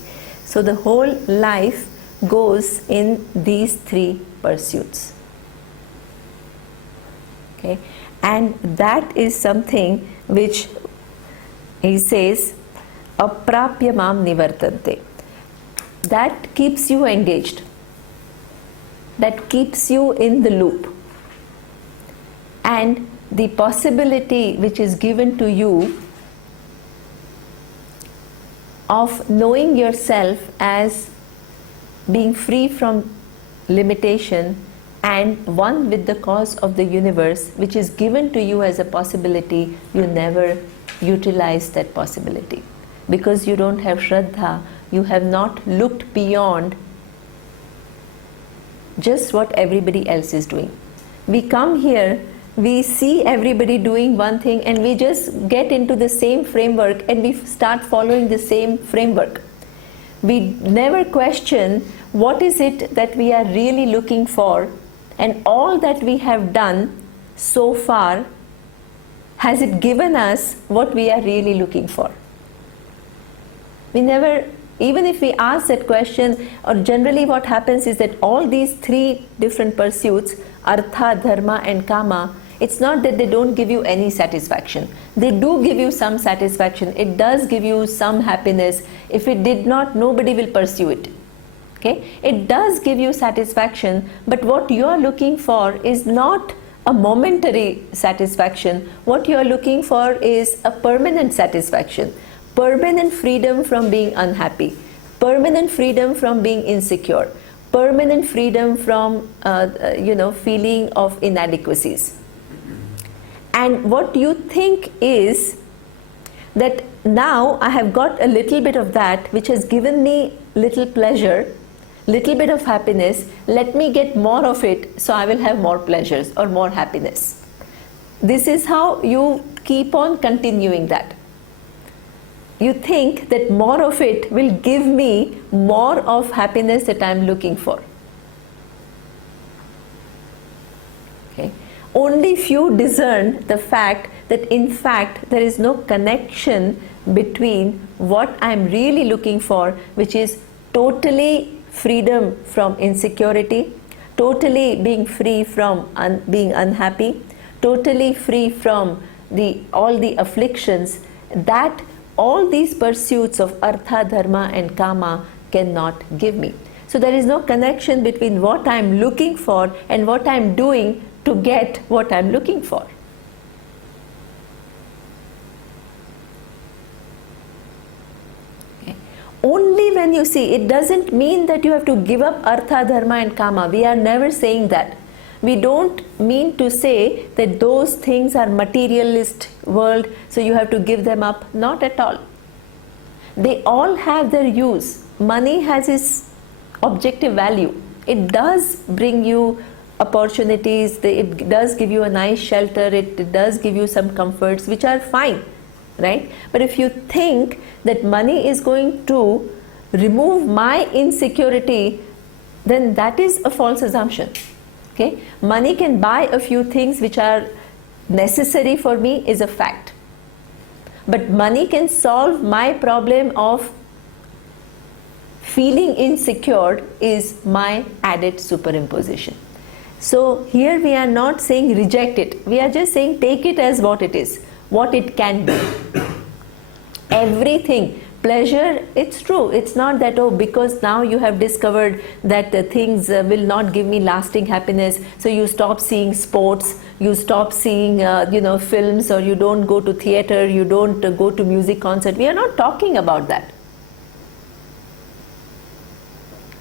So the whole life goes in these three pursuits. Okay, and that is something which he says, aprapya mam nivartante. That keeps you engaged. That keeps you in the loop. And the possibility which is given to you of knowing yourself as being free from limitation and one with the cause of the universe, which is given to you as a possibility, you never utilize that possibility. Because you don't have Shraddha, you have not looked beyond just what everybody else is doing. We come here, we see everybody doing one thing and we just get into the same framework and we start following the same framework. We never question what is it that we are really looking for, and all that we have done so far, has it given us what we are really looking for? We never, even if we ask that question, or generally what happens is that all these three different pursuits, Artha, Dharma and Kama, It's not that they don't give you any satisfaction. They do give you some satisfaction. It does give you some happiness. If it did not, nobody will pursue it. Okay? It does give you satisfaction, but what you are looking for is not a momentary satisfaction. What you are looking for is a permanent satisfaction. Permanent freedom from being unhappy. Permanent freedom from being insecure. Permanent freedom from feeling of inadequacies. And what you think is that now I have got a little bit of that which has given me little pleasure, little bit of happiness, let me get more of it so I will have more pleasures or more happiness. This is how you keep on continuing that. You think that more of it will give me more of happiness that I am looking for. Okay. Only few discern the fact that in fact there is no connection between what I am really looking for, which is totally freedom from insecurity, totally being free from being unhappy, totally free from all the afflictions, that all these pursuits of artha, dharma and kama cannot give me. So there is no connection between what I am looking for and what I am doing to get what I am looking for. Okay. Only when you see, it doesn't mean that you have to give up artha, dharma and kama. We are never saying that. We don't mean to say that those things are materialist world, so you have to give them up. Not at all. They all have their use. Money has its objective value. It does bring you opportunities, it does give you a nice shelter, it does give you some comforts which are fine, right? But if you think that money is going to remove my insecurity, then that is a false assumption. Okay? Money can buy a few things which are necessary for me is a fact. But money can solve my problem of feeling insecure is my added superimposition. So here we are not saying reject it. We are just saying take it as what it is, what it can be. Everything. Pleasure, it's true. It's not that, oh, because now you have discovered that things will not give me lasting happiness, so you stop seeing sports, you stop seeing films, or you don't go to theater, you don't go to music concert. We are not talking about that.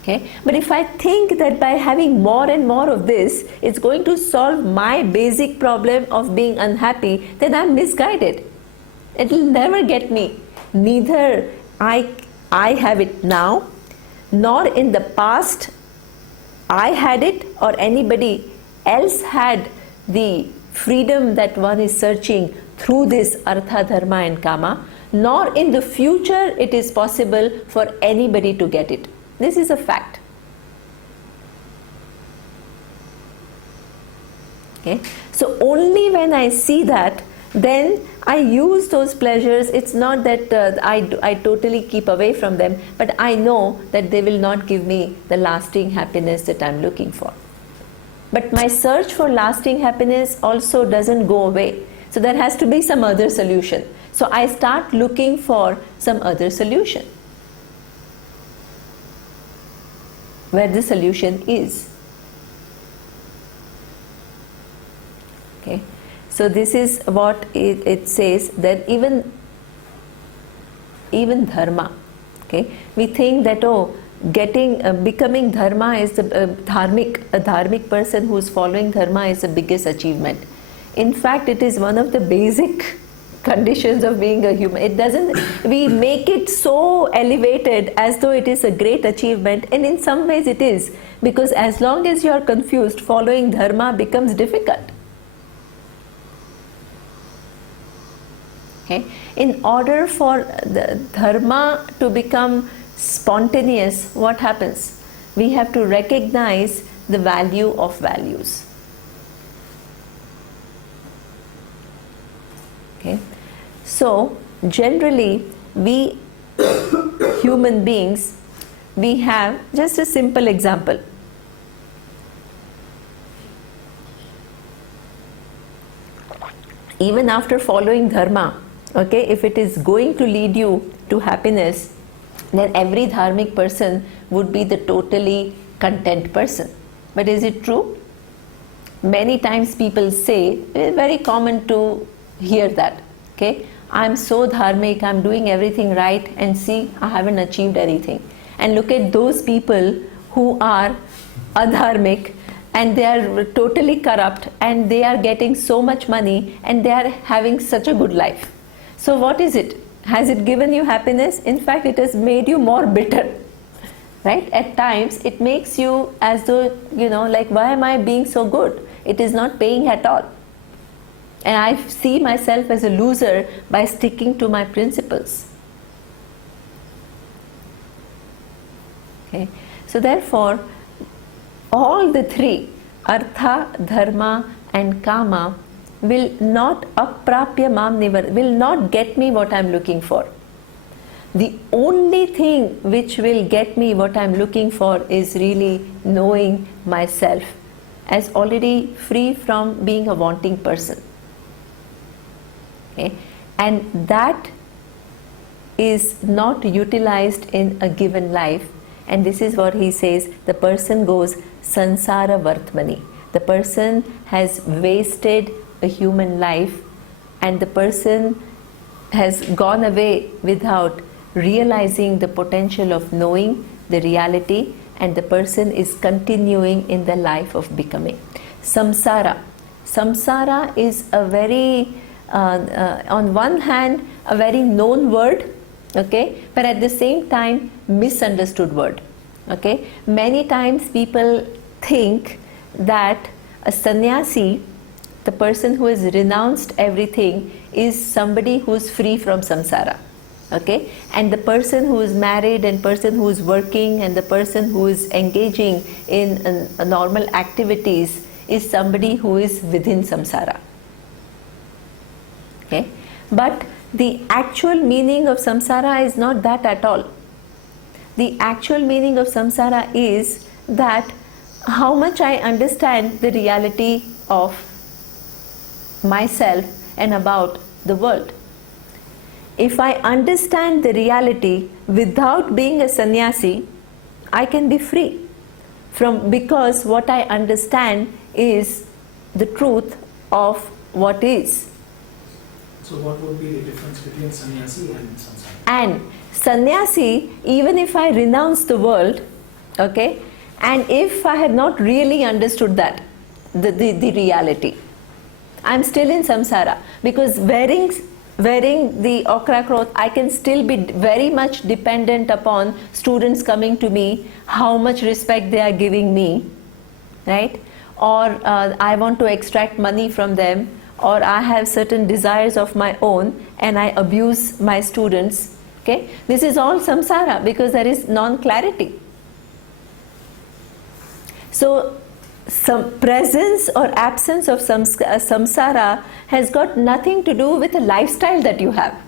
Okay? But if I think that by having more and more of this, it's going to solve my basic problem of being unhappy, then I'm misguided. It will never get me. Neither I have it now, nor in the past I had it, or anybody else had the freedom that one is searching through this artha, dharma and kama, nor in the future it is possible for anybody to get it. This is a fact. Okay? So only when I see that, then I use those pleasures. It's not that I totally keep away from them, but I know that they will not give me the lasting happiness that I'm looking for. But my search for lasting happiness also doesn't go away. So there has to be some other solution. So I start looking for some other solution, where the solution is. Okay. So this is what it says, that even dharma. Okay, we think that becoming dharma is a dharmic person who is following dharma is the biggest achievement. In fact, it is one of the basic conditions of being a human. It doesn't. We make it so elevated as though it is a great achievement, and in some ways it is, because as long as you are confused, following dharma becomes difficult. Okay? In order for the dharma to become spontaneous, what happens? We have to recognize the value of values. Okay? So, generally, we human beings, we have just a simple example. even after following dharma, okay, if it is going to lead you to happiness, then every dharmic person would be the totally content person. But is it true? Many times people say, it's very common to hear that, okay, I'm so dharmic, I'm doing everything right, and see, I haven't achieved anything. And look at those people who are adharmic, and they are totally corrupt, and they are getting so much money, and they are having such a good life. So what is it? Has it given you happiness? In fact, it has made you more bitter. Right? At times, it makes you as though, like, why am I being so good? It is not paying at all. And I see myself as a loser by sticking to my principles. Okay? So therefore, all the three, artha, dharma and kama, will not aprapya mam nivar, will not get me what I am looking for. The only thing which will get me what I am looking for is really knowing myself as already free from being a wanting person. Okay? And that is not utilized in a given life. And this is what he says, the person goes sansara vartmani. The person has wasted a human life, and the person has gone away without realizing the potential of knowing the reality, and the person is continuing in the life of becoming. Samsara. Samsara is a very, on one hand, a very known word, okay, but at the same time, misunderstood word. Okay, many times people think that a sannyasi, the person who has renounced everything, is somebody who is free from samsara. Okay, and the person who is married, and person who is working, and the person who is engaging in normal activities is somebody who is within samsara. Okay, but the actual meaning of samsara is not that at all. The actual meaning of samsara is that how much I understand the reality of myself and about the world. If I understand the reality without being a sannyasi, I can be free from, because what I understand is the truth of what is. So what would be the difference between sannyasi and samsara? And sannyasi, even if I renounce the world, okay, and if I have not really understood that, the reality, I'm still in samsara, because wearing the okra cloth, I can still be very much dependent upon students coming to me, how much respect they are giving me, right? Or I want to extract money from them, or I have certain desires of my own and I abuse my students. Okay, this is all samsara, because there is non-clarity. So some presence or absence of samsara has got nothing to do with the lifestyle that you have.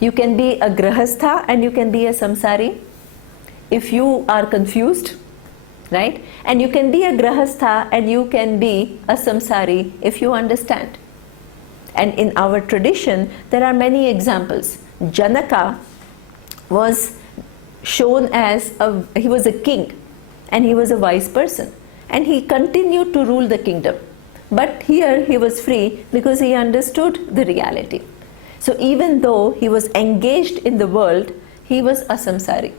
You can be a grahastha and you can be a samsari if you are confused, right? And you can be a grahastha and you can be a samsari if you understand. And in our tradition, there are many examples. Janaka was shown as he was a king, and he was a wise person, and he continued to rule the kingdom. But here he was free because he understood the reality. So even though he was engaged in the world, he was a samsari.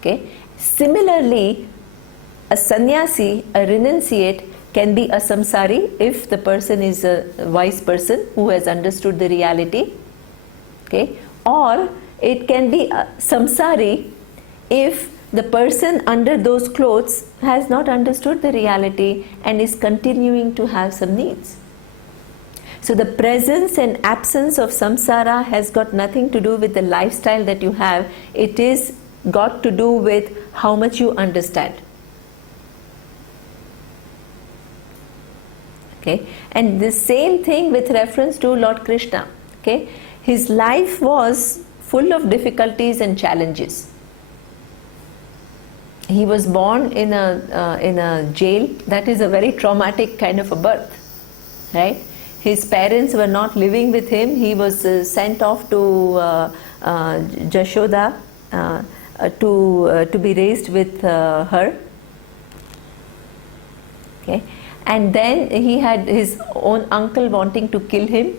Okay? Similarly, a sannyasi, a renunciate, can be a samsari if the person is a wise person who has understood the reality. Okay? Or it can be a samsari if the person under those clothes has not understood the reality and is continuing to have some needs. So the presence and absence of samsara has got nothing to do with the lifestyle that you have. It is got to do with how much you understand. Okay? And the same thing with reference to Lord Krishna. Okay? His life was full of difficulties and challenges. He was born in a jail. That is a very traumatic kind of a birth, right? His parents were not living with him. He was sent off to Jashoda to be raised with her. Okay, and then he had his own uncle wanting to kill him.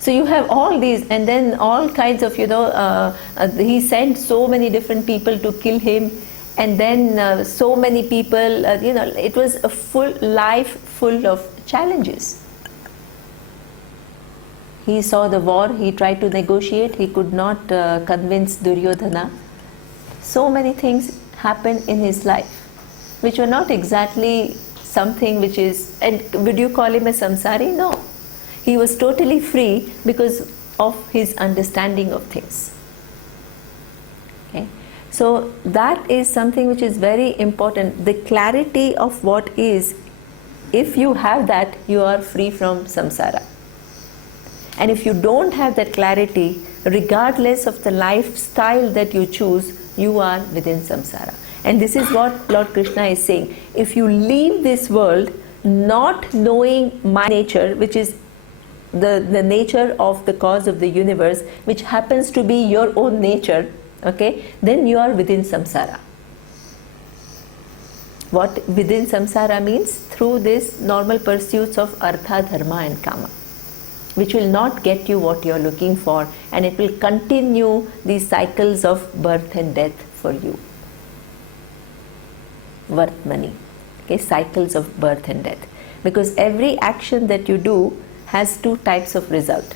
So you have all these, and then all kinds of, he sent so many different people to kill him, and then so many people, it was a full life full of challenges. He saw the war, he tried to negotiate, he could not convince Duryodhana. So many things happened in his life, which were not exactly something which is, and would you call him a samsari? No. He was totally free because of his understanding of things. Okay? So that is something which is very important. The clarity of what is, if you have that, you are free from samsara. And if you don't have that clarity, regardless of the lifestyle that you choose, you are within samsara. And this is what Lord Krishna is saying. If you leave this world not knowing my nature, which is the nature of the cause of the universe, which happens to be your own nature, okay, then you are within samsara. What within samsara means? Through this normal pursuits of artha, dharma and kama, which will not get you what you are looking for, and it will continue these cycles of birth and death for you. Vartmani, okay, cycles of birth and death. Because every action that you do has two types of result.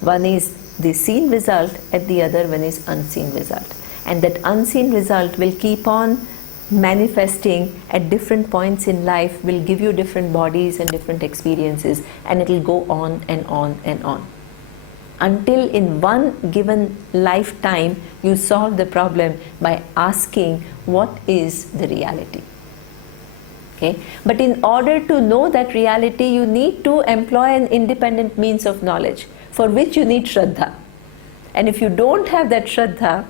One is the seen result, and the other one is unseen result. And that unseen result will keep on manifesting at different points in life, will give you different bodies and different experiences, and it will go on and on and on. Until in one given lifetime you solve the problem by asking what is the reality. Okay? But in order to know that reality, you need to employ an independent means of knowledge, for which you need Shraddha. And if you don't have that Shraddha,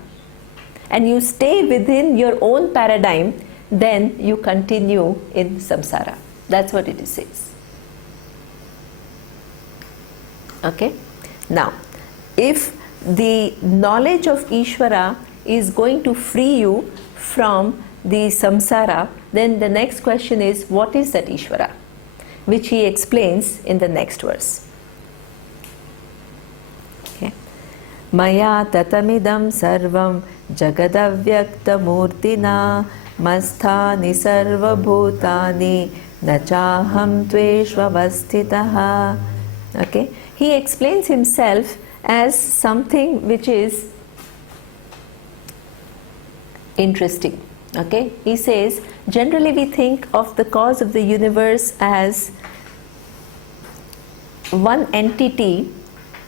and you stay within your own paradigm, then you continue in samsara. That's what it says. Okay? Now, if the knowledge of Ishvara is going to free you from the samsara, then the next question is, what is that Ishvara? Which he explains in the next verse. Okay. Maya tatamidam sarvam jagadavyakta murtina masthani sarva bhutani nachaham tveshvavastitaha. Okay. He explains himself as something which is interesting. Okay, he says, generally we think of the cause of the universe as one entity.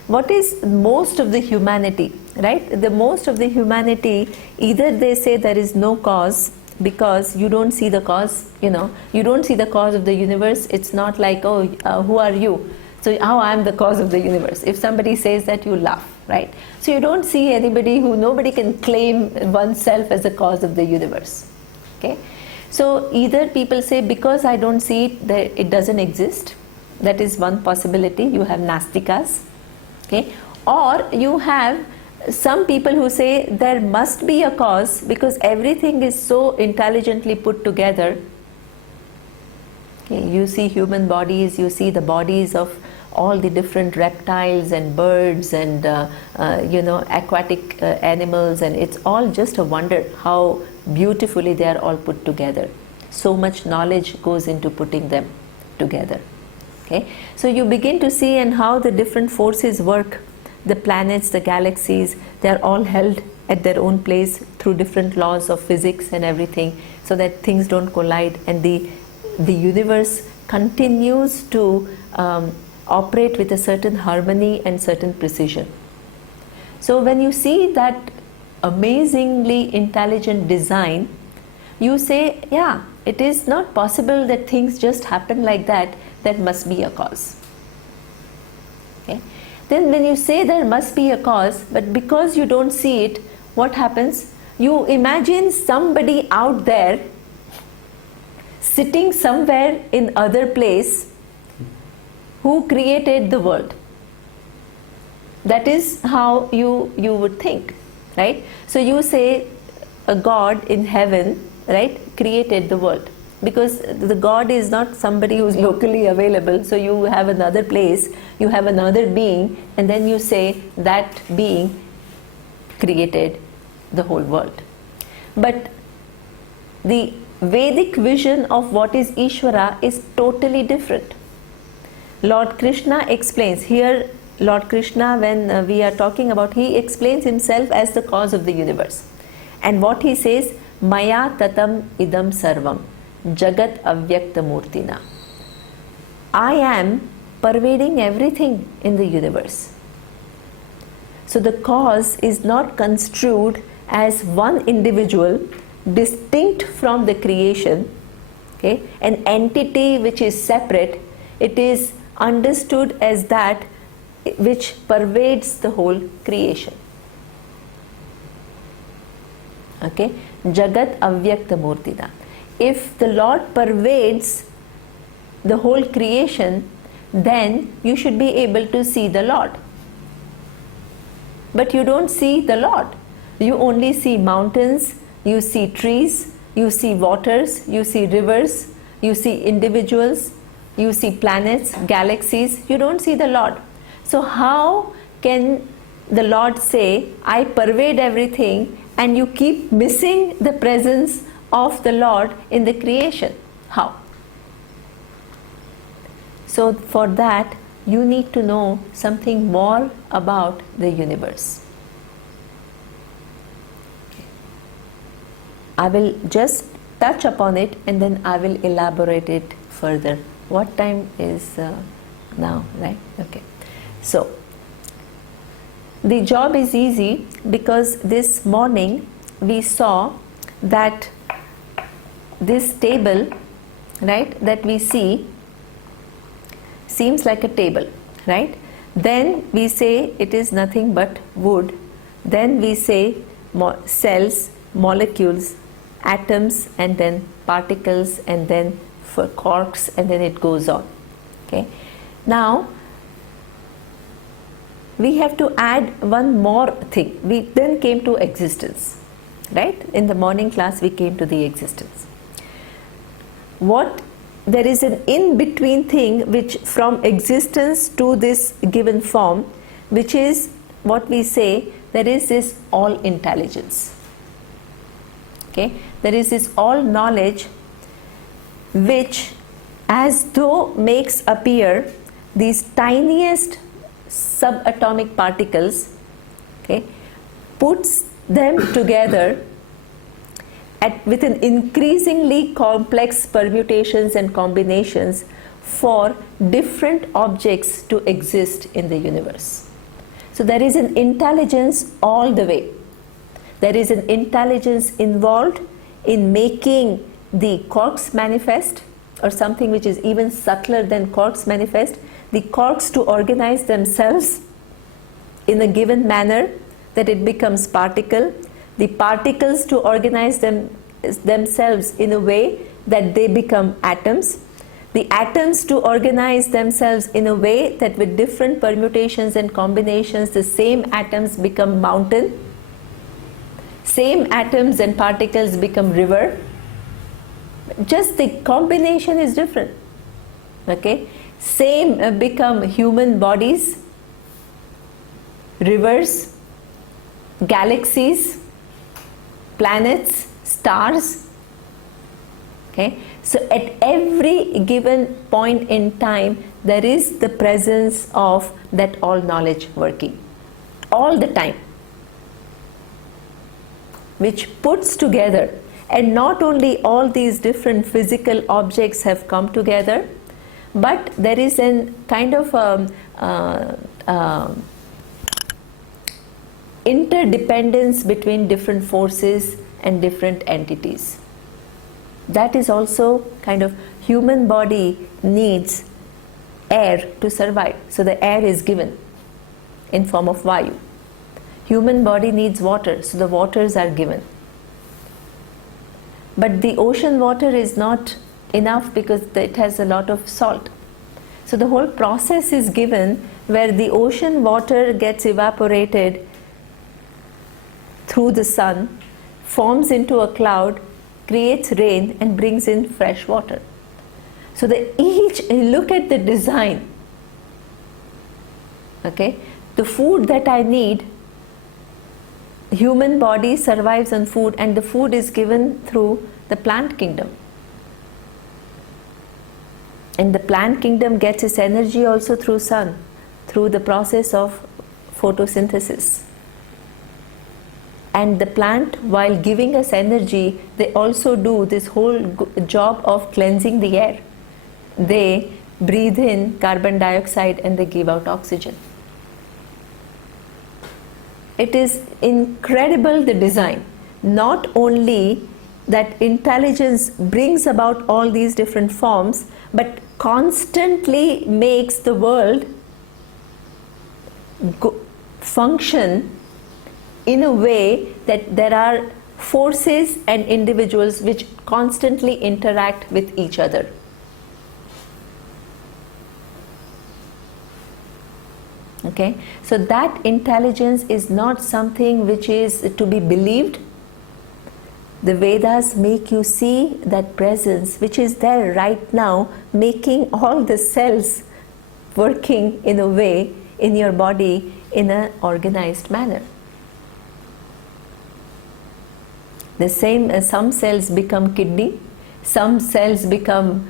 What is most of the humanity, right? The most of the humanity, either they say there is no cause because you don't see the cause, you don't see the cause of the universe. It's not like, oh, who are you? So how I am the cause of the universe. If somebody says that, you laugh, right? So you don't see anybody nobody can claim oneself as the cause of the universe. Okay? So either people say, because I don't see it, that it doesn't exist. That is one possibility. You have Nastikas. Okay? Or you have some people who say there must be a cause because everything is so intelligently put together. Okay? You see human bodies, you see the bodies of all the different reptiles and birds and aquatic animals, and it's all just a wonder how beautifully they are all put together. So much knowledge goes into putting them together. Okay? So you begin to see and how the different forces work. The planets, the galaxies, they are all held at their own place through different laws of physics and everything, so that things don't collide, and the universe continues to operate with a certain harmony and certain precision. So when you see that amazingly intelligent design, you say, yeah, it is not possible that things just happen like that. There must be a cause. Okay? Then when you say there must be a cause, but because you don't see it, what happens? You imagine somebody out there sitting somewhere in other place who created the world. That is how you would think, right? So you say a God in heaven, right, created the world, because the God is not somebody who is locally available. So you have another place, you have another being, and then you say that being created the whole world. But the Vedic vision of what is Ishvara is totally different. Lord Krishna explains here. Lord Krishna, when we are talking about, he explains himself as the cause of the universe. And what he says, Maya tatam idam sarvam, jagat avyakta murtina. I am pervading everything in the universe. So the cause is not construed as one individual distinct from the creation, okay, an entity which is separate. It is understood as that which pervades the whole creation. Okay, Jagat Avyakta Murtina. If the Lord pervades the whole creation, then you should be able to see the Lord. But you don't see the Lord. You only see mountains, you see trees, you see waters, you see rivers, you see individuals, you see planets, galaxies. You don't see the Lord. So how can the Lord say, I pervade everything, and you keep missing the presence of the Lord in the creation? How? So for that, you need to know something more about the universe. I will just touch upon it and then I will elaborate it further. What time is now, right? Okay. So, the job is easy because this morning we saw that this table, right, that we see seems like a table, right? Then we say it is nothing but wood. Then we say cells, molecules, atoms, and then particles, and then for quarks, and then it goes on. Okay. Now we have to add one more thing. We then came to existence, right? In the morning class we came to the existence. There is an in-between thing which from existence to this given form, which is what we say, there is this all intelligence. Okay? There is this all knowledge which as though makes appear these tiniest subatomic particles, okay, puts them together with an increasingly complex permutations and combinations for different objects to exist in the universe. So there is an intelligence all the way. There is an intelligence involved in making the quarks manifest, or something which is even subtler than quarks manifest, the quarks to organize themselves in a given manner that it becomes particle, the particles to organize themselves in a way that they become atoms, the atoms to organize themselves in a way that with different permutations and combinations the same atoms become mountain, same atoms and particles become river. Just the combination is different. Okay, same become human bodies, rivers, galaxies, planets, stars. Okay, so at every given point in time there is the presence of that all knowledge working all the time, which puts together. And not only all these different physical objects have come together, but there is a kind of interdependence between different forces and different entities. That is also kind of, human body needs air to survive. So the air is given in form of Vayu. Human body needs water, so the waters are given. but the ocean water is not enough because it has a lot of salt. So the whole process is given where the ocean water gets evaporated through the sun, forms into a cloud, creates rain and brings in fresh water. So look at the design. Okay, the food that I need, human body survives on food, and the food is given through the plant kingdom. And the plant kingdom gets its energy also through sun, through the process of photosynthesis. And the plant, while giving us energy, they also do this whole job of cleansing the air. They breathe in carbon dioxide and they give out oxygen. It is incredible, the design. Not only that intelligence brings about all these different forms, but constantly makes the world function in a way that there are forces and individuals which constantly interact with each other. Okay, so that intelligence is not something which is to be believed. The Vedas make you see that presence which is there right now, making all the cells working in a way in your body in an organized manner. The same as some cells become kidney, some cells become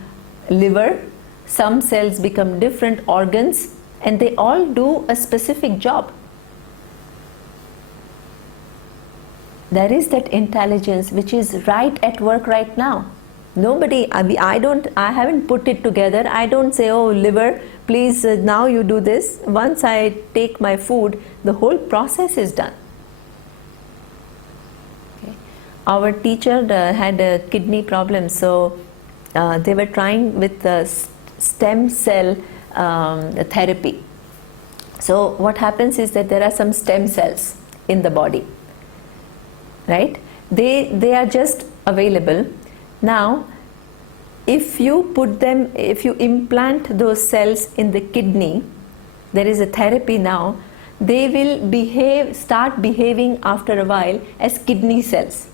liver, some cells become different organs, and they all do a specific job. There is that intelligence which is right at work right now. Nobody, I haven't put it together. I don't say, oh liver, please now you do this. Once I take my food, the whole process is done. Okay. Our teacher had a kidney problem, so they were trying with stem cell therapy. So what happens is that there are some stem cells in the body, right? They are just available. Now if you implant those cells in the kidney, there is a therapy now, they will start behaving after a while as kidney cells,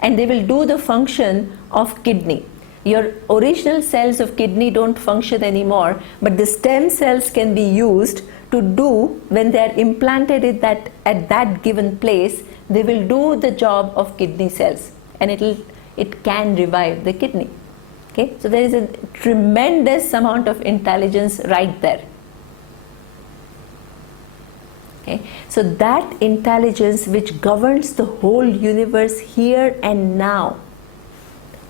and they will do the function of kidney. Your original cells of kidney don't function anymore, but the stem cells can be used to do, when they are implanted at that given place, they will do the job of kidney cells, and it can revive the kidney. Okay, so there is a tremendous amount of intelligence right there. Okay, so that intelligence which governs the whole universe here and now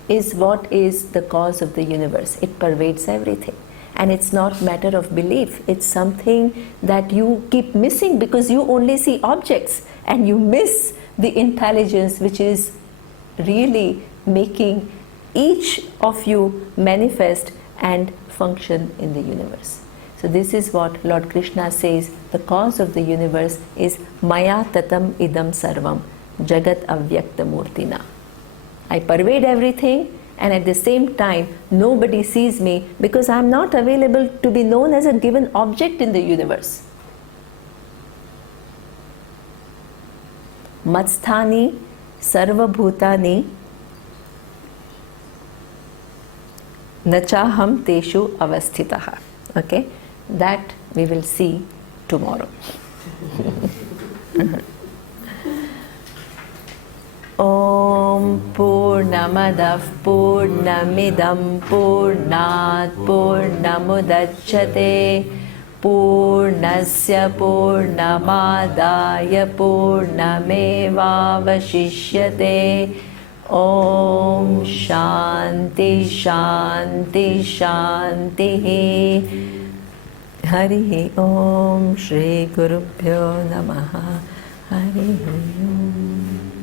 is what is the cause of the universe. It pervades everything, and it's not matter of belief. It's something that you keep missing because you only see objects, and you miss the intelligence which is really making each of you manifest and function in the universe. So this is what Lord Krishna says, the cause of the universe is Maya tatam idam sarvam jagat avyakta murtina. I pervade everything, and at the same time nobody sees me because I am not available to be known as a given object in the universe. Matsthani sarva bhutani nachaham teshu avasthitaha. Okay, that we will see tomorrow. Om Purnamadav Purnamidam Purnat Purnamudachyate Purnasya Purnamadaya Purnamevavashishyate. Om Shanti Shanti Shanti. Hari Om Shri Gurubhyo Namaha. Hari Om.